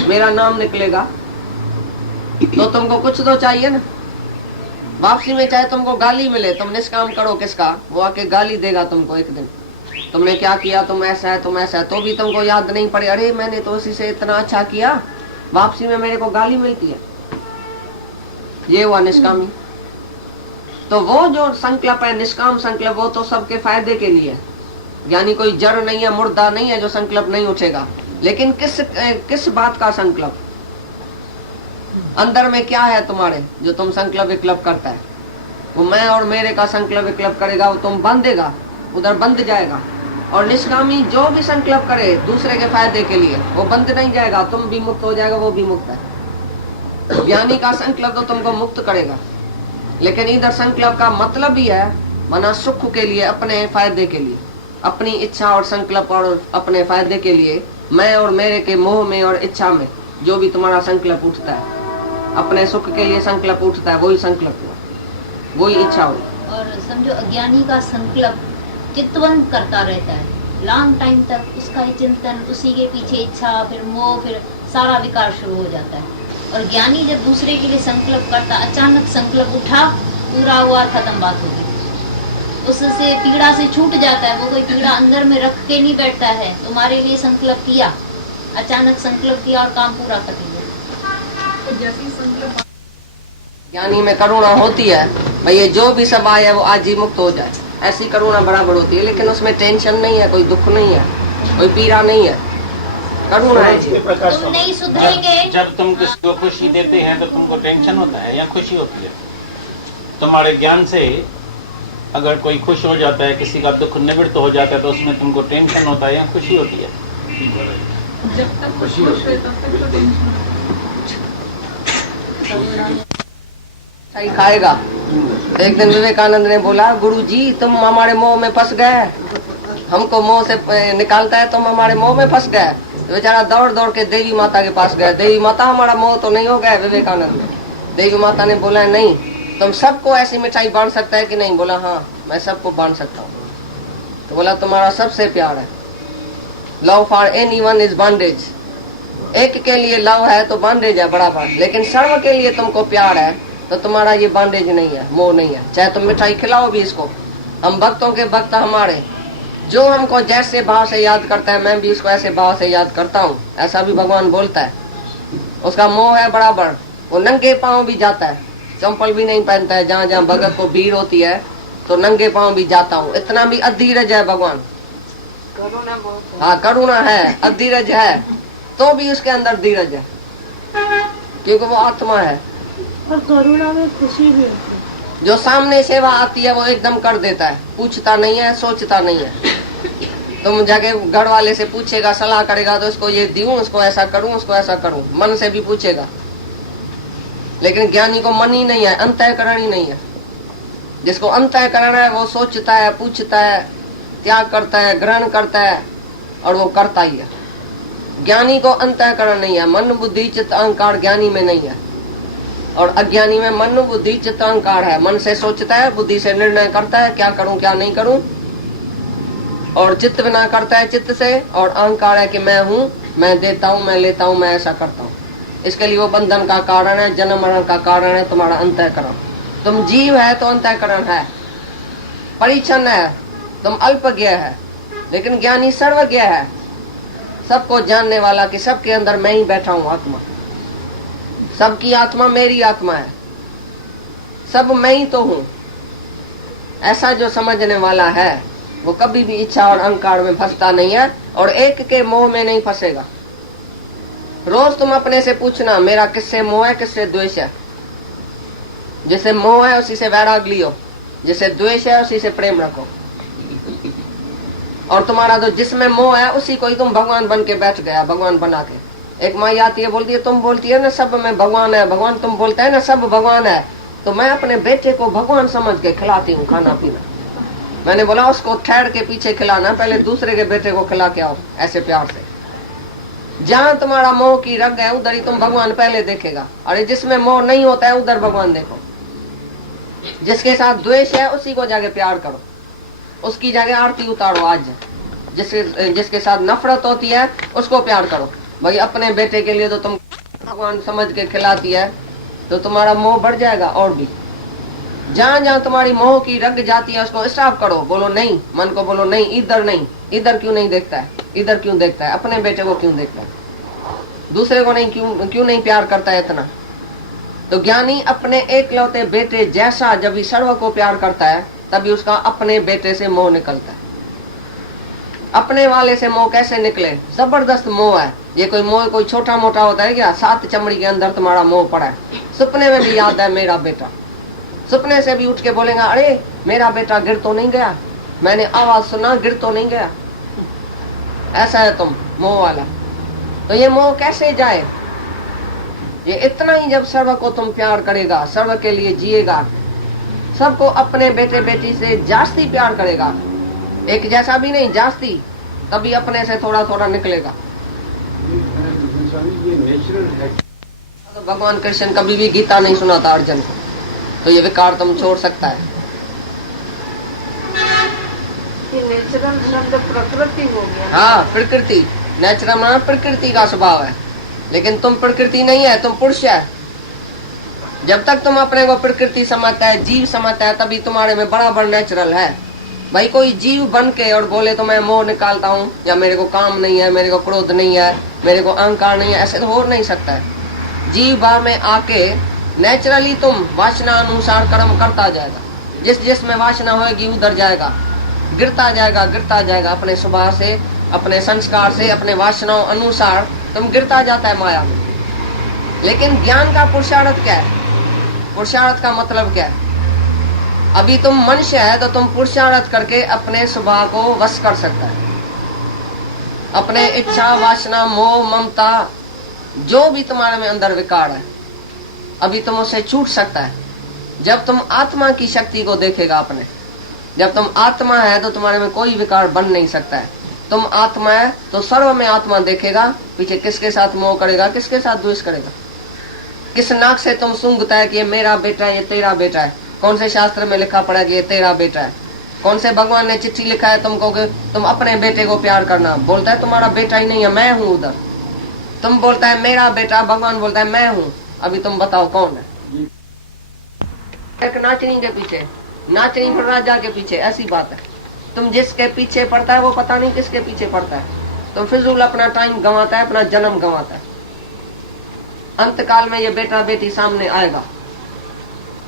मेरा नाम निकलेगा। तो तुमको कुछ तो चाहिए ना। वापसी में चाहे तुमको गाली मिले, तुम निष्काम करो किसका, वो आके गाली देगा तुमको एक दिन, तुमने क्या किया, तुम ऐसा है तुम ऐसा है, तो भी तुमको याद नहीं पड़े अरे मैंने तो उसी से इतना अच्छा किया, वापसी में मेरे को गाली मिलती है। ये हुआ निष्कामी। तो वो जो संकल्प है निष्काम संकल्प, वो तो सबके फायदे के लिए। यानी कोई जड़ नहीं है, मुर्दा नहीं है जो संकल्प नहीं उठेगा। लेकिन किस बात का संकल्प, अंदर में क्या है तुम्हारे जो तुम संकल्प विकल्प करता है। वो मैं और मेरे का संकल्प विकल्प करेगा, वो तुम बंधेगा, उधर बंध जाएगा। और निष्कामी जो भी संकल्प करे दूसरे के फायदे के लिए, वो बंध नहीं जाएगा, तुम भी मुक्त हो जाएगा, वो भी मुक्त है। ज्ञानी का संकल्प तो तुमको मुक्त करेगा। लेकिन इधर संकल्प का मतलब भी है माना सुख के लिए, अपने फायदे के लिए, अपनी इच्छा और संकल्प और अपने फायदे के लिए, मैं और मेरे के मोह में और इच्छा में जो भी तुम्हारा संकल्प उठता है, अपने सुख के लिए संकल्प उठता है, वही संकल्प हुआ, वही इच्छा हुई। और समझो अज्ञानी का संकल्प चित्तवन करता रहता है लॉन्ग टाइम तक, उसका ही चिंतन, उसी के पीछे इच्छा, फिर मोह, फिर सारा विकार शुरू हो जाता है। और ज्ञानी जब दूसरे के लिए संकल्प करता, अचानक संकल्प उठा, पूरा हुआ, खत्म बात होगी, उससे पीड़ा से छूट जाता है। वो कोई पीड़ा अंदर में रख के नहीं बैठता है, तुम्हारे लिए संकल्प किया, अचानक संकल्प किया और काम पूरा कर दिया। ज्ञानी में करुणा होती है, भाई ये जो भी सब आया वो आज ही मुक्त हो जाए, ऐसी करुणा बराबर होती है। लेकिन उसमें टेंशन नहीं है, कोई दुख नहीं है, कोई पीड़ा नहीं है, करुणा है जी। तुम नहीं सुधरेंगे। जब तुम किसी को खुशी देते हैं तो तुमको टेंशन होता है या खुशी होती है? तुम्हारे ज्ञान से अगर कोई खुश हो जाता है, किसी का दुख निवृत्त हो जाता है, तो उसमें तुमको टेंशन होता है या खुशी होती है? जब तक खुश है तब तक तो टेंशन सही खाएगा। एक दिन विवेकानंद ने बोला, गुरुजी तुम हमारे मोह में फंस गए, हमको मोह से निकालता है, तुम हमारे मोह में फंस गए। तो बेचारा दौड़ दौड़ के देवी माता के पास गया, देवी माता हमारा मोह तो नहीं हो गया विवेकानंद? देवी माता ने बोला नहीं, तुम सबको ऐसी मिठाई बांट सकता है कि नहीं? बोला हाँ मैं सबको बांट सकता हूँ। तो बोला तुम्हारा सबसे प्यार है, love for anyone is bondage, एक के लिए लव है तो बॉन्डेज है बराबर, लेकिन सर्व के लिए तुमको प्यार है तो तुम्हारा ये बॉन्डेज नहीं है, मोह नहीं है। चाहे तुम मिठाई खिलाओ भी इसको, हम भक्तों के भक्त हमारे, जो हमको जैसे भाव से याद करता है मैं भी उसको ऐसे भाव से याद करता हूँ, ऐसा भी भगवान बोलता है। उसका मोह है बराबर, वो नंगे पांव भी जाता है, चंपल भी नहीं पहनता है, जहाँ जहाँ भगत को भीड़ होती है तो नंगे पांव भी जाता हूँ। इतना भी अधीरज है भगवान, हाँ करुणा है, अधीरज है, तो भी उसके अंदर धीरज है, क्योंकि वो आत्मा है। और करुणा में खुशी भी है। जो सामने सेवा आती है वो एकदम कर देता है, पूछता नहीं है, सोचता नहीं है। तुम जाके घर वाले से पूछेगा, सलाह करेगा, तो उसको ये दूं, उसको ऐसा करूं, उसको ऐसा करूं, मन से भी पूछेगा। लेकिन ज्ञानी को मन ही नहीं है, अंतःकरण ही नहीं है। जिसको अंतःकरण है वो सोचता है, पूछता है, त्याग करता है, ग्रहण करता है, और वो करता ही है। ज्ञानी को अंतःकरण नहीं है, मन बुद्धि चित्त अहंकार ज्ञानी में नहीं है। और अज्ञानी में मन बुद्धि चित्त अहंकार है, मन से सोचता है, बुद्धि से निर्णय करता है क्या करूं क्या नहीं करूं, और चित्त बिना करता है चित्त से, और अहंकार है कि मैं हूं, मैं देता हूं, मैं लेता हूं, मैं ऐसा करता हूं। इसके लिए वो बंधन का कारण है, जन्म मरण का कारण है तुम्हारा अंतःकरण। तुम जीव है तो अंतःकरण है, परिच्छन है, तुम अल्पज्ञ है, लेकिन ज्ञानी सर्वज्ञ है, सबको जानने वाला कि सबके अंदर मैं ही बैठा हूं आत्मा, सबकी आत्मा मेरी आत्मा है, सब मैं ही तो हूं। ऐसा जो समझने वाला है वो कभी भी इच्छा और अहंकार में फंसता नहीं है, और एक के मोह में नहीं फंसेगा। रोज तुम अपने से पूछना, मेरा किससे मोह है, किससे द्वेष है। जिसे मोह है उसी से वैराग लियो, जिसे द्वेष है उसी से प्रेम रखो। और तुम्हारा तो जिसमें मोह है उसी को ही तुम भगवान बन के बैठ गया, भगवान बना के। एक माई आती है, बोलती है, तुम बोलती है ना सब में भगवान है, भगवान तुम बोलता है ना सब भगवान है, तो मैं अपने बेटे को भगवान समझ के खिलाती हूँ खाना पीना। मैंने बोला उसको ठहर के पीछे खिलाना, पहले दूसरे के बेटे को खिला के आओ ऐसे प्यार से। जहाँ तुम्हारा मोह की रग है उधर ही तुम भगवान पहले देखेगा। अरे जिसमें मोह नहीं होता है उधर भगवान देखो। जिसके साथ द्वेष है उसी को जाके प्यार करो, उसकी जगह आरती उतारो। आज जिसके साथ नफरत होती है उसको प्यार करो। भाई अपने बेटे के लिए तो तुम भगवान समझ के खिलाती है तो तुम्हारा मोह बढ़ जाएगा। और भी जहाँ जहाँ तुम्हारी मोह की रग जाती है उसको स्टॉप करो, बोलो नहीं, मन को बोलो नहीं, इधर नहीं, इधर क्यों नहीं देखता है, इधर क्यों देखता है, अपने बेटे को क्यों देखता है, दूसरे को नहीं, क्यों नहीं प्यार करता है इतना। तो ज्ञानी अपने एकलौते बेटे जैसा जब भी सर्व को प्यार करता है तभी उसका अपने बेटे से मोह निकलता है। अपने वाले से मोह कैसे निकले? जबरदस्त मोह है ये। कोई मोह कोई छोटा मोटा होता है क्या? 7 चमड़ी के अंदर तुम्हारा मोह पड़ा है। सपने में भी याद है मेरा बेटा, सपने से भी उठ के बोलेगा, अरे मेरा बेटा गिर तो नहीं गया, मैंने आवाज सुना गिर तो नहीं गया। ऐसा है तुम मोह वाला। तो ये मोह कैसे जाए? ये इतना ही जब सर्व को तुम प्यार करेगा, सर्व के लिए जिएगा, सबको अपने बेटे बेटी से जास्ती प्यार करेगा, एक जैसा भी नहीं, जास्ती, तभी अपने से थोड़ा थोड़ा निकलेगा। ये नेचुरल है। तो भगवान कृष्ण कभी भी गीता नहीं सुनाता अर्जुन को, तो ये विकार तुम छोड़ सकता है। नेचुरल शब्द प्रकृति हो गया। हाँ, प्रकृति, नेचुरल माना प्रकृति का स्वभाव है, लेकिन तुम प्रकृति नहीं है, तुम पुरुष है। जब तक तुम अपने को प्रकृति समझता है, जीव समझता है, तभी तुम्हारे में बराबर नेचुरल है। भाई कोई जीव बन के और बोले तो मैं मोह निकालता हूँ, या मेरे को काम नहीं है, मेरे को क्रोध नहीं है, मेरे को अहंकार नहीं है, ऐसे तो हो नहीं सकता है। जीव भाव में आके नेचुरली तुम वासना अनुसार कर्म करता जाएगा, जिस जिसमें वासना होगी उधर जाएगा, गिरता जाएगा अपने स्वभाव से, अपने संस्कार से, अपने वासनाओं अनुसार तुम गिरता जाता है माया में। लेकिन ज्ञान का पुरुषार्थ क्या है? पुरुषार्थ का मतलब क्या है? अभी तुम मनुष्य है तो तुम पुरुषार्थ करके अपने स्वभाव को वश कर सकता है। अपने इच्छा, वासना, मोह, ममता, जो भी तुम्हारे में अंदर विकार है, अभी तुम उससे छूट सकता है जब तुम आत्मा की शक्ति को देखेगा अपने। जब तुम आत्मा है तो तुम्हारे में कोई विकार बन नहीं सकता है। तुम आत्मा है तो सर्व में आत्मा देखेगा, पीछे किसके साथ मोह करेगा, किसके साथ द्वेष करेगा, किस नाक से तुम सूंघता है कि ये मेरा बेटा है, ये तेरा बेटा है, कौन से शास्त्र में लिखा पड़ा कि ये तेरा बेटा है, कौन से भगवान ने चिट्ठी लिखा है तुमको कि तुम अपने बेटे को प्यार करना, बोलता है तुम्हारा बेटा ही नहीं है, मैं हूँ उधर। तुम बोलता है मेरा बेटा, भगवान बोलता है मैं हूँ। अभी तुम बताओ कौन है? एक नाचनी के पीछे, नाचनी फिर राजा के पीछे, ऐसी बात है। तुम जिसके पीछे पड़ता है वो पता नहीं किसके पीछे पड़ता है। तुम फिजूल अपना टाइम गंवाता है, अपना जन्म गंवाता है। अंत काल में ये बेटा बेटी सामने आएगा,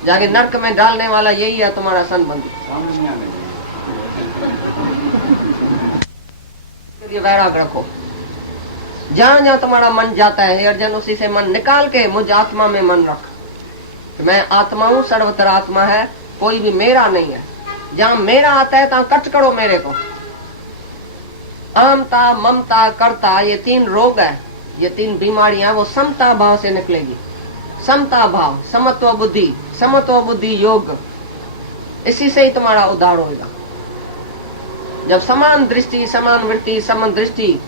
जाके नरक में डालने वाला यही है तुम्हारा संबंधी। सामने नहीं आने देंगे। ये वैराग रखो, जहां जहां तुम्हारा मन जाता है अर्जुन, उसी से मन निकाल के मुझ आत्मा में मन रख। मैं आत्मा हूँ, सर्वत्र आत्मा है, कोई भी मेरा नहीं है। जहां मेरा आता है तहां कट करो मेरे को। अहमता, ममता, कर्ता, ये तीन रोग है, ये तीन बीमारियां, वो समता भाव से निकलेगी। समता भाव, समत्व बुद्धि योग, इसी से ही तुम्हारा उद्धार होगा। जब समान दृष्टि, समान वृत्ति, समान दृष्टि,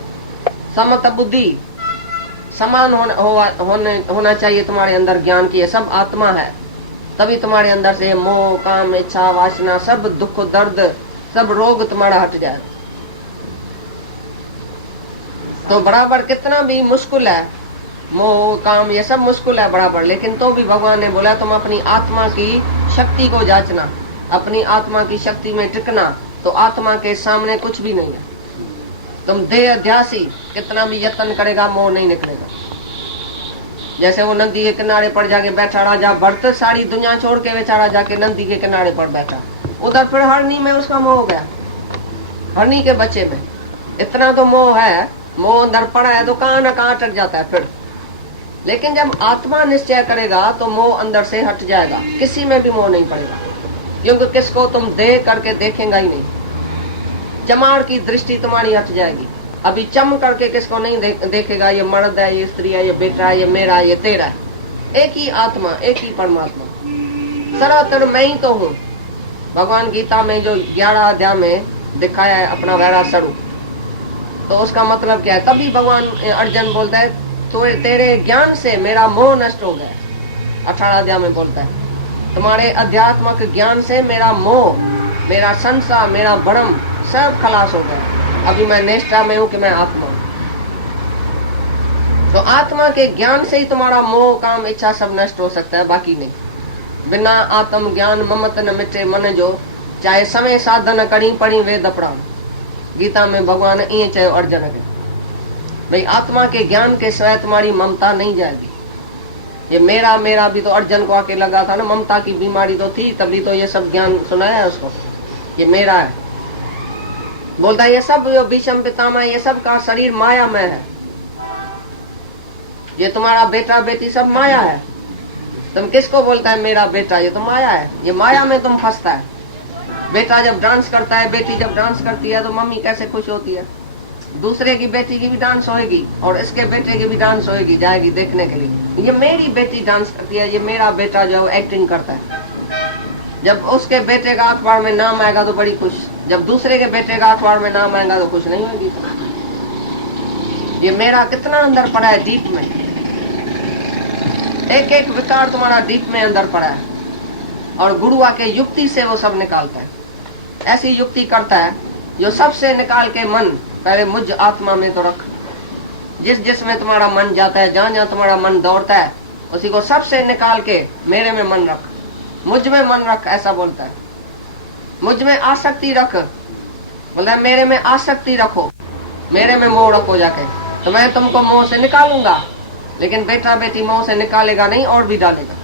समत बुद्धि, समान होना चाहिए तुम्हारे अंदर ज्ञान की, ये सब आत्मा है, तभी तुम्हारे अंदर से मोह, काम, इच्छा, वासना, सब दुख, दर्द, सब रोग तुम्हारा हट जाए। तो बराबर कितना भी मुश्किल है, मोह, काम, ये सब मुश्किल है बराबर, लेकिन तो भी भगवान ने बोला तुम अपनी आत्मा की शक्ति को जांचना, अपनी आत्मा की शक्ति में टिकना, तो आत्मा के सामने कुछ भी नहीं है। तुम देह अध्यासी कितना भी यत्न करेगा, मोह नहीं निकलेगा। जैसे वो नदी के किनारे पर जाके बैठा राजा भरत, सारी दुनिया छोड़ के बेचारा जाके नदी के किनारे पर बैठा, उधर फिर हरनी में उसका मोह हो गया, हरनी के बच्चे में इतना तो मोह है, मोह अंदर पड़ा है तो कहाँ न कहाँ अटक जाता है फिर। लेकिन जब आत्मा निश्चय करेगा तो मोह अंदर से हट जाएगा, किसी में भी मोह नहीं पड़ेगा, क्योंकि किसको तुम देह करके देखेंगा ही नहीं। चमार की दृष्टि तुम्हारी हट जाएगी। अभी चम करके किसको नहीं देखेगा, ये मर्द है, ये स्त्री है, ये बेटा है, ये मेरा है, ये तेरा है। एक ही आत्मा, एक ही परमात्मा, सरासर मैं ही तो हूँ। भगवान गीता में जो 11 अध्याय में दिखाया है अपना वैरा स्वरूप, तो उसका मतलब क्या है? तभी भगवान अर्जुन बोलता है तो तेरे ज्ञान से मेरा मोह नष्ट हो गया। 18 अध्याय में बोलता है तुम्हारे अध्यात्मक ज्ञान से मेरा मोह, मेरा संसार, मेरा भ्रम सब खलास हो गया। अभी मैं निष्ठा में हूँ कि मैं आत्मा हूँ। तो आत्मा के ज्ञान से ही तुम्हारा मोह, काम, इच्छा सब नष्ट हो सकता है, बाकी नहीं। बिना आत्म ज्ञान ममत न मिटे मन जो, चाहे समय साधन करी पड़ी वेद अपराध। गीता में भगवान ये चाहे अर्जुन के भाई आत्मा के ज्ञान के सिवाय तुम्हारी ममता नहीं जाएगी। ये मेरा मेरा भी तो अर्जुन को आके लगा था ना, ममता की बीमारी तो थी, तभी तो ये सब ज्ञान सुनाया है उसको, ये मेरा है। बोलता है ये सब जो भीष्म पितामह, ये सब का शरीर माया में है, ये तुम्हारा बेटा बेटी सब माया है। तुम किसको बोलता है मेरा बेटा? ये तो माया है, ये माया में तुम फंसता है। बेटा जब डांस करता है, बेटी जब डांस करती है, तो मम्मी कैसे खुश होती है। दूसरे की बेटी की भी डांस होएगी और इसके बेटे की भी डांस होएगी, जाएगी देखने के लिए। ये मेरी बेटी डांस करती है, ये मेरा बेटा जो एक्टिंग करता है। जब उसके बेटे का अखबार में नाम आएगा तो बड़ी खुश, जब दूसरे के बेटे का अखबार में नाम आएगा तो खुश नहीं होगी। ये मेरा कितना अंदर पड़ा है डीप में, एक एक विकार तुम्हारा डीप में अंदर पड़ा है, और गुरु आके युक्ति से वो सब निकालता है। ऐसी युक्ति करता है जो सबसे निकाल के मन पहले मुझ आत्मा में तो रख, जिस में तुम्हारा मन जाता है, जहां जहां तुम्हारा मन दौड़ता है, उसी को सबसे निकाल के मेरे में मन रख, मुझ में मन रख, ऐसा बोलता है। मुझ में आसक्ति रख, बोलता है मेरे में आसक्ति रखो, मेरे में मोह रखो जाके, तो मैं तुमको मोह से निकालूंगा। लेकिन बेटा बेटी मोह से निकालेगा नहीं, और भी डालेगा।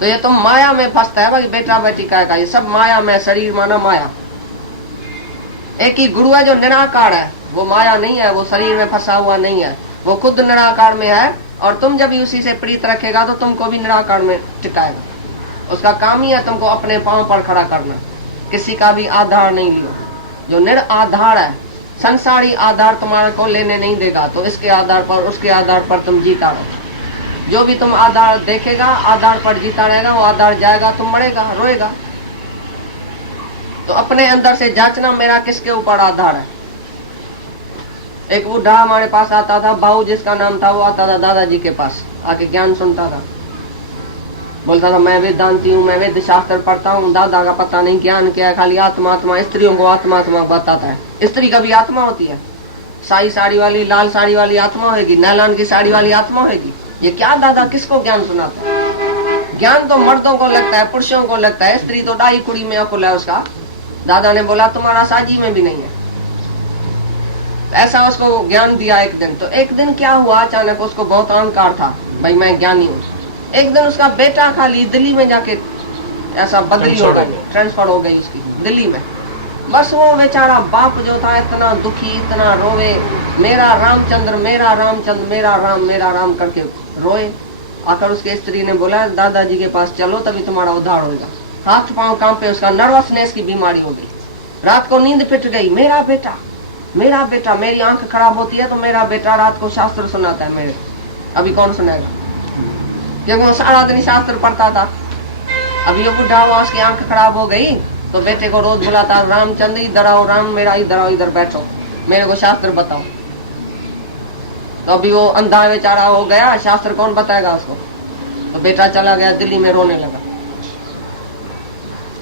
तो ये तुम माया में फंसता है भाई, बेटा बेटी का ये सब माया में, शरीर माना माया। एक ही गुरु है जो निराकार है, वो माया नहीं है, वो शरीर में फंसा हुआ नहीं है, वो खुद निराकार में है। और तुम जब उसी से प्रीत रखेगा तो तुमको भी निराकार में टिकाएगा। उसका काम ही है तुमको अपने पांव पर खड़ा करना, किसी का भी आधार नहीं लियो। जो निराधार है, संसारी आधार तुम्हारे को लेने नहीं देगा, तो इसके आधार पर उसके आधार पर तुम जीता रहो। जो भी तुम आधार देखेगा, आधार पर जीता रहेगा, वो आधार जाएगा, तुम मरेगा, रोएगा। तो अपने अंदर से जांचना मेरा किसके ऊपर आधार है। एक बूढ़ा हमारे पास आता था, बाबू जिसका नाम था, वो आता था दादाजी के पास, आके ज्ञान सुनता था। बोलता था मैं वेदांती हूँ, मैं वेद शास्त्र पढ़ता हूँ, दादा का पता नहीं ज्ञान क्या है, खाली आत्मा आत्मा, स्त्रियों को आत्मा आत्मा बताता है। स्त्री का भी आत्मा होती है, साई साड़ी वाली, लाल साड़ी वाली आत्मा होगी, नैलान की साड़ी वाली आत्मा होगी। ये क्या दादा किसको ज्ञान सुनाता है? ज्ञान तो मर्दों को लगता है, पुरुषों को लगता है, स्त्री तो डाई कुड़ी में अकुल है उसका। दादा ने बोला तुम्हारा साजी में भी नहीं है। ऐसा उसको ज्ञान दिया एक दिन। तो एक दिन क्या हुआ, अचानक उसको बहुत अहंकार था, भाई मैं ज्ञानी हूँ। एक दिन उसका बेटा खाली दिल्ली में जाके ऐसा बदली हो गई, ट्रांसफर हो गई उसकी दिल्ली में। बस वो बेचारा बाप जो था इतना दुखी, इतना रोवे, मेरा रामचंद्र, मेरा रामचंद्र, मेरा राम करके रोए। आकर उसके स्त्री ने बोला दादाजी के पास चलो, तभी तुम्हारा उद्धार होगा। हाथ पांव कांपे, उसका नर्वसनेस की बीमारी हो गई। रात को नींद पिट गई। मेरा बेटा, मेरी आंख खराब होती है तो मेरा बेटा रात को शास्त्र सुनाता है मेरे। अभी कौन सुनाएगा, क्योंकि वो सारा दिन शास्त्र पढ़ता था। अभी वो बुढ़ा हुआ, उसकी आंख खराब हो गई, तो बेटे को रोज बुलाता, रामचंद्र इधर आओ, राम मेरा इधर आओ, इधर बैठो, मेरे को शास्त्र बताओ। तो अभी वो अंधा बेचारा हो गया, शास्त्र कौन बताएगा उसको। तो बेटा चला गया दिल्ली में, रोने लगा।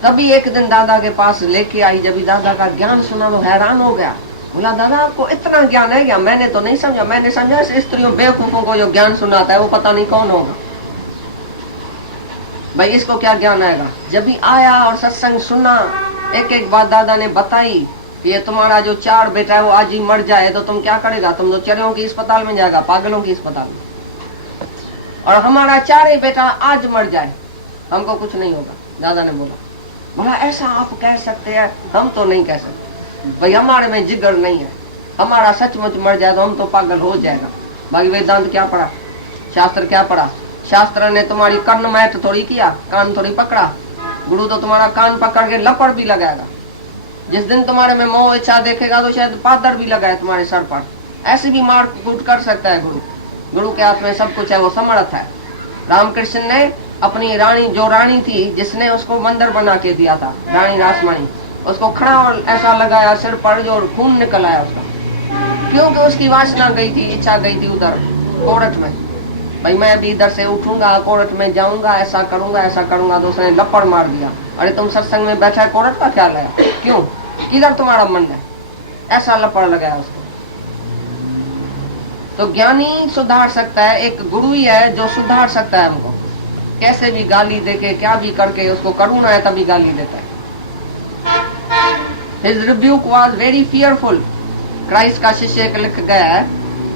तभी एक दिन दादा के पास लेके आई, जब दादा का ज्ञान सुना तो हैरान हो गया। बोला दादा आपको इतना ज्ञान है क्या? मैंने तो नहीं समझा, मैंने समझा स्त्रियों बेवकूफों को जो ज्ञान सुनाता है वो पता नहीं कौन होगा। भाई इसको क्या ज्ञान आएगा? जब भी आया और सत्संग सुना, एक एक बात दादा ने बताई कि ये तुम्हारा जो 4 बेटा है वो आज ही मर जाए तो तुम क्या करेगा? तुम तो चरियों की अस्पताल में जाएगा, पागलों की अस्पताल में। और हमारा 4 बेटा आज मर जाए, हमको कुछ नहीं होगा। दादा ने बोला ऐसा आप कह सकते हैं? हम तो नहीं कह सकते भाई, हमारे में जिगर नहीं है। हमारा सचमुच मर जाए तो हम तो पागल हो जाएगा। बाकी वेदांत क्या पढ़ा, शास्त्र क्या पढ़ा? शास्त्र ने तुम्हारी कर्ण मैट थोड़ी किया, कान थोड़ी पकड़ा। गुरु तो तुम्हारा कान पकड़ के लपड़ भी लगाएगा। जिस दिन तुम्हारे में मोह इच्छा देखेगा तो शायद पादर भी लगाए तुम्हारे सर पर। ऐसे भी मार कूट कर सकता है गुरु। गुरु के हाथ में सब कुछ है, वो समर्थ है। रामकृष्ण ने अपनी रानी, जो रानी थी जिसने उसको मंदिर बना के दिया था, रानी रासमणी, उसको खड़ा और ऐसा लगाया सिर पर जो खून निकल आया उसका, क्योंकि उसकी वासना गई थी, इच्छा गई थी उधर कोर्ट में। भाई मैं अभी इधर से उठूंगा, कोर्ट में जाऊंगा, ऐसा करूंगा, तो उसने लपड़ मार दिया। अरे तुम सत्संग में बैठा है, कोर्ट का ख्याल है? क्यों, किधर तुम्हारा मन है? ऐसा लपड़ लगाया उसको। तो ज्ञानी सुधार सकता है, एक गुरु ही है जो सुधार सकता है हमको। कैसे भी गाली देके, क्या भी करके, उसको करुणा है तभी गाली देता है। His rebuke was very fearful. Christ का शिष्य एक लिख गया है,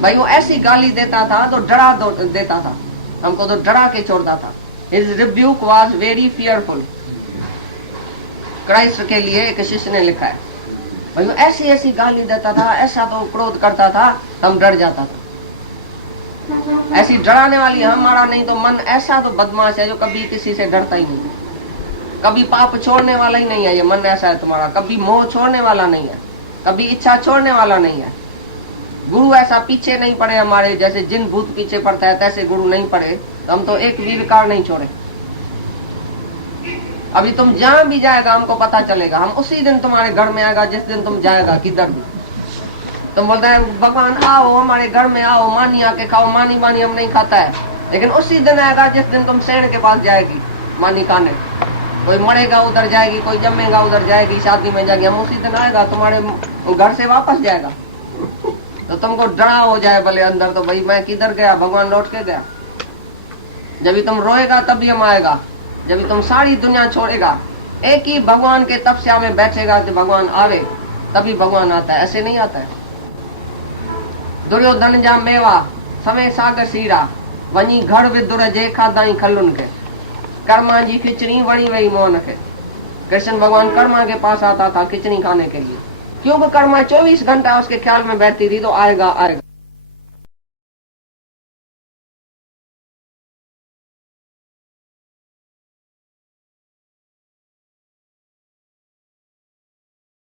भाई वो ऐसी गाली देता था तो डरा देता था हमको, तो डरा के छोड़ता था। His rebuke was very fearful. Christ के लिए एक शिष्य ने लिखा है, भाई वो ऐसी ऐसी गाली देता था, ऐसा तो क्रोध करता था, हम डर जाता था। ऐसी डराने वाली हमारा नहीं तो मन ऐसा तो बदमाश है जो कभी किसी से डरता ही नहीं, कभी पाप छोड़ने वाला ही नहीं है। ये मन ऐसा है तुम्हारा, कभी मोह छोड़ने वाला नहीं है, कभी इच्छा छोड़ने वाला नहीं है। गुरु ऐसा पीछे नहीं पड़े हमारे, जैसे जिन भूत पीछे पड़ता है तैसे गुरु नहीं पड़े। तो हम तो एक भी विकार नहीं छोड़े। अभी तुम जहां भी जाएगा हमको पता चलेगा, हम उसी दिन तुम्हारे घर में आएगा जिस दिन तुम जाएगा किधर भी। तुम बोलते हैं भगवान आओ हमारे घर में आओ, मानी आके खाओ, मानी मानी हम नहीं खाता है, लेकिन उसी दिन आएगा जिस दिन तुम सेठ के पास जाएगी मानी खाने। कोई मरेगा उधर जाएगी, कोई जमेगा उधर जाएगी, शादी में जाएगी, हम उसी दिन आएगा तुम्हारे घर से वापस जाएगा। तो तुमको डरा हो जाए भले अंदर, तो भाई मैं किधर गया, भगवान लौट के गया। जब भी तुम रोएगा तभी हम आएगा, जब भी तुम सारी दुनिया छोड़ेगा, एक ही भगवान के तपस्या में बैठेगा कि भगवान आवे, तभी भगवान आता है, ऐसे नहीं आता है। दुर्योधन जा मेवा समय सागर सीरा, वही घर विदुर जे खादाई खलुन के, कर्मा जी खिचड़ी वड़ी वही मोहन के। कृष्ण भगवान कर्मा के पास आता था खिचड़ी खाने के लिए, क्योंकि कर्मा 24 घंटा उसके ख्याल में बैठती थी, तो आएगा आएगा।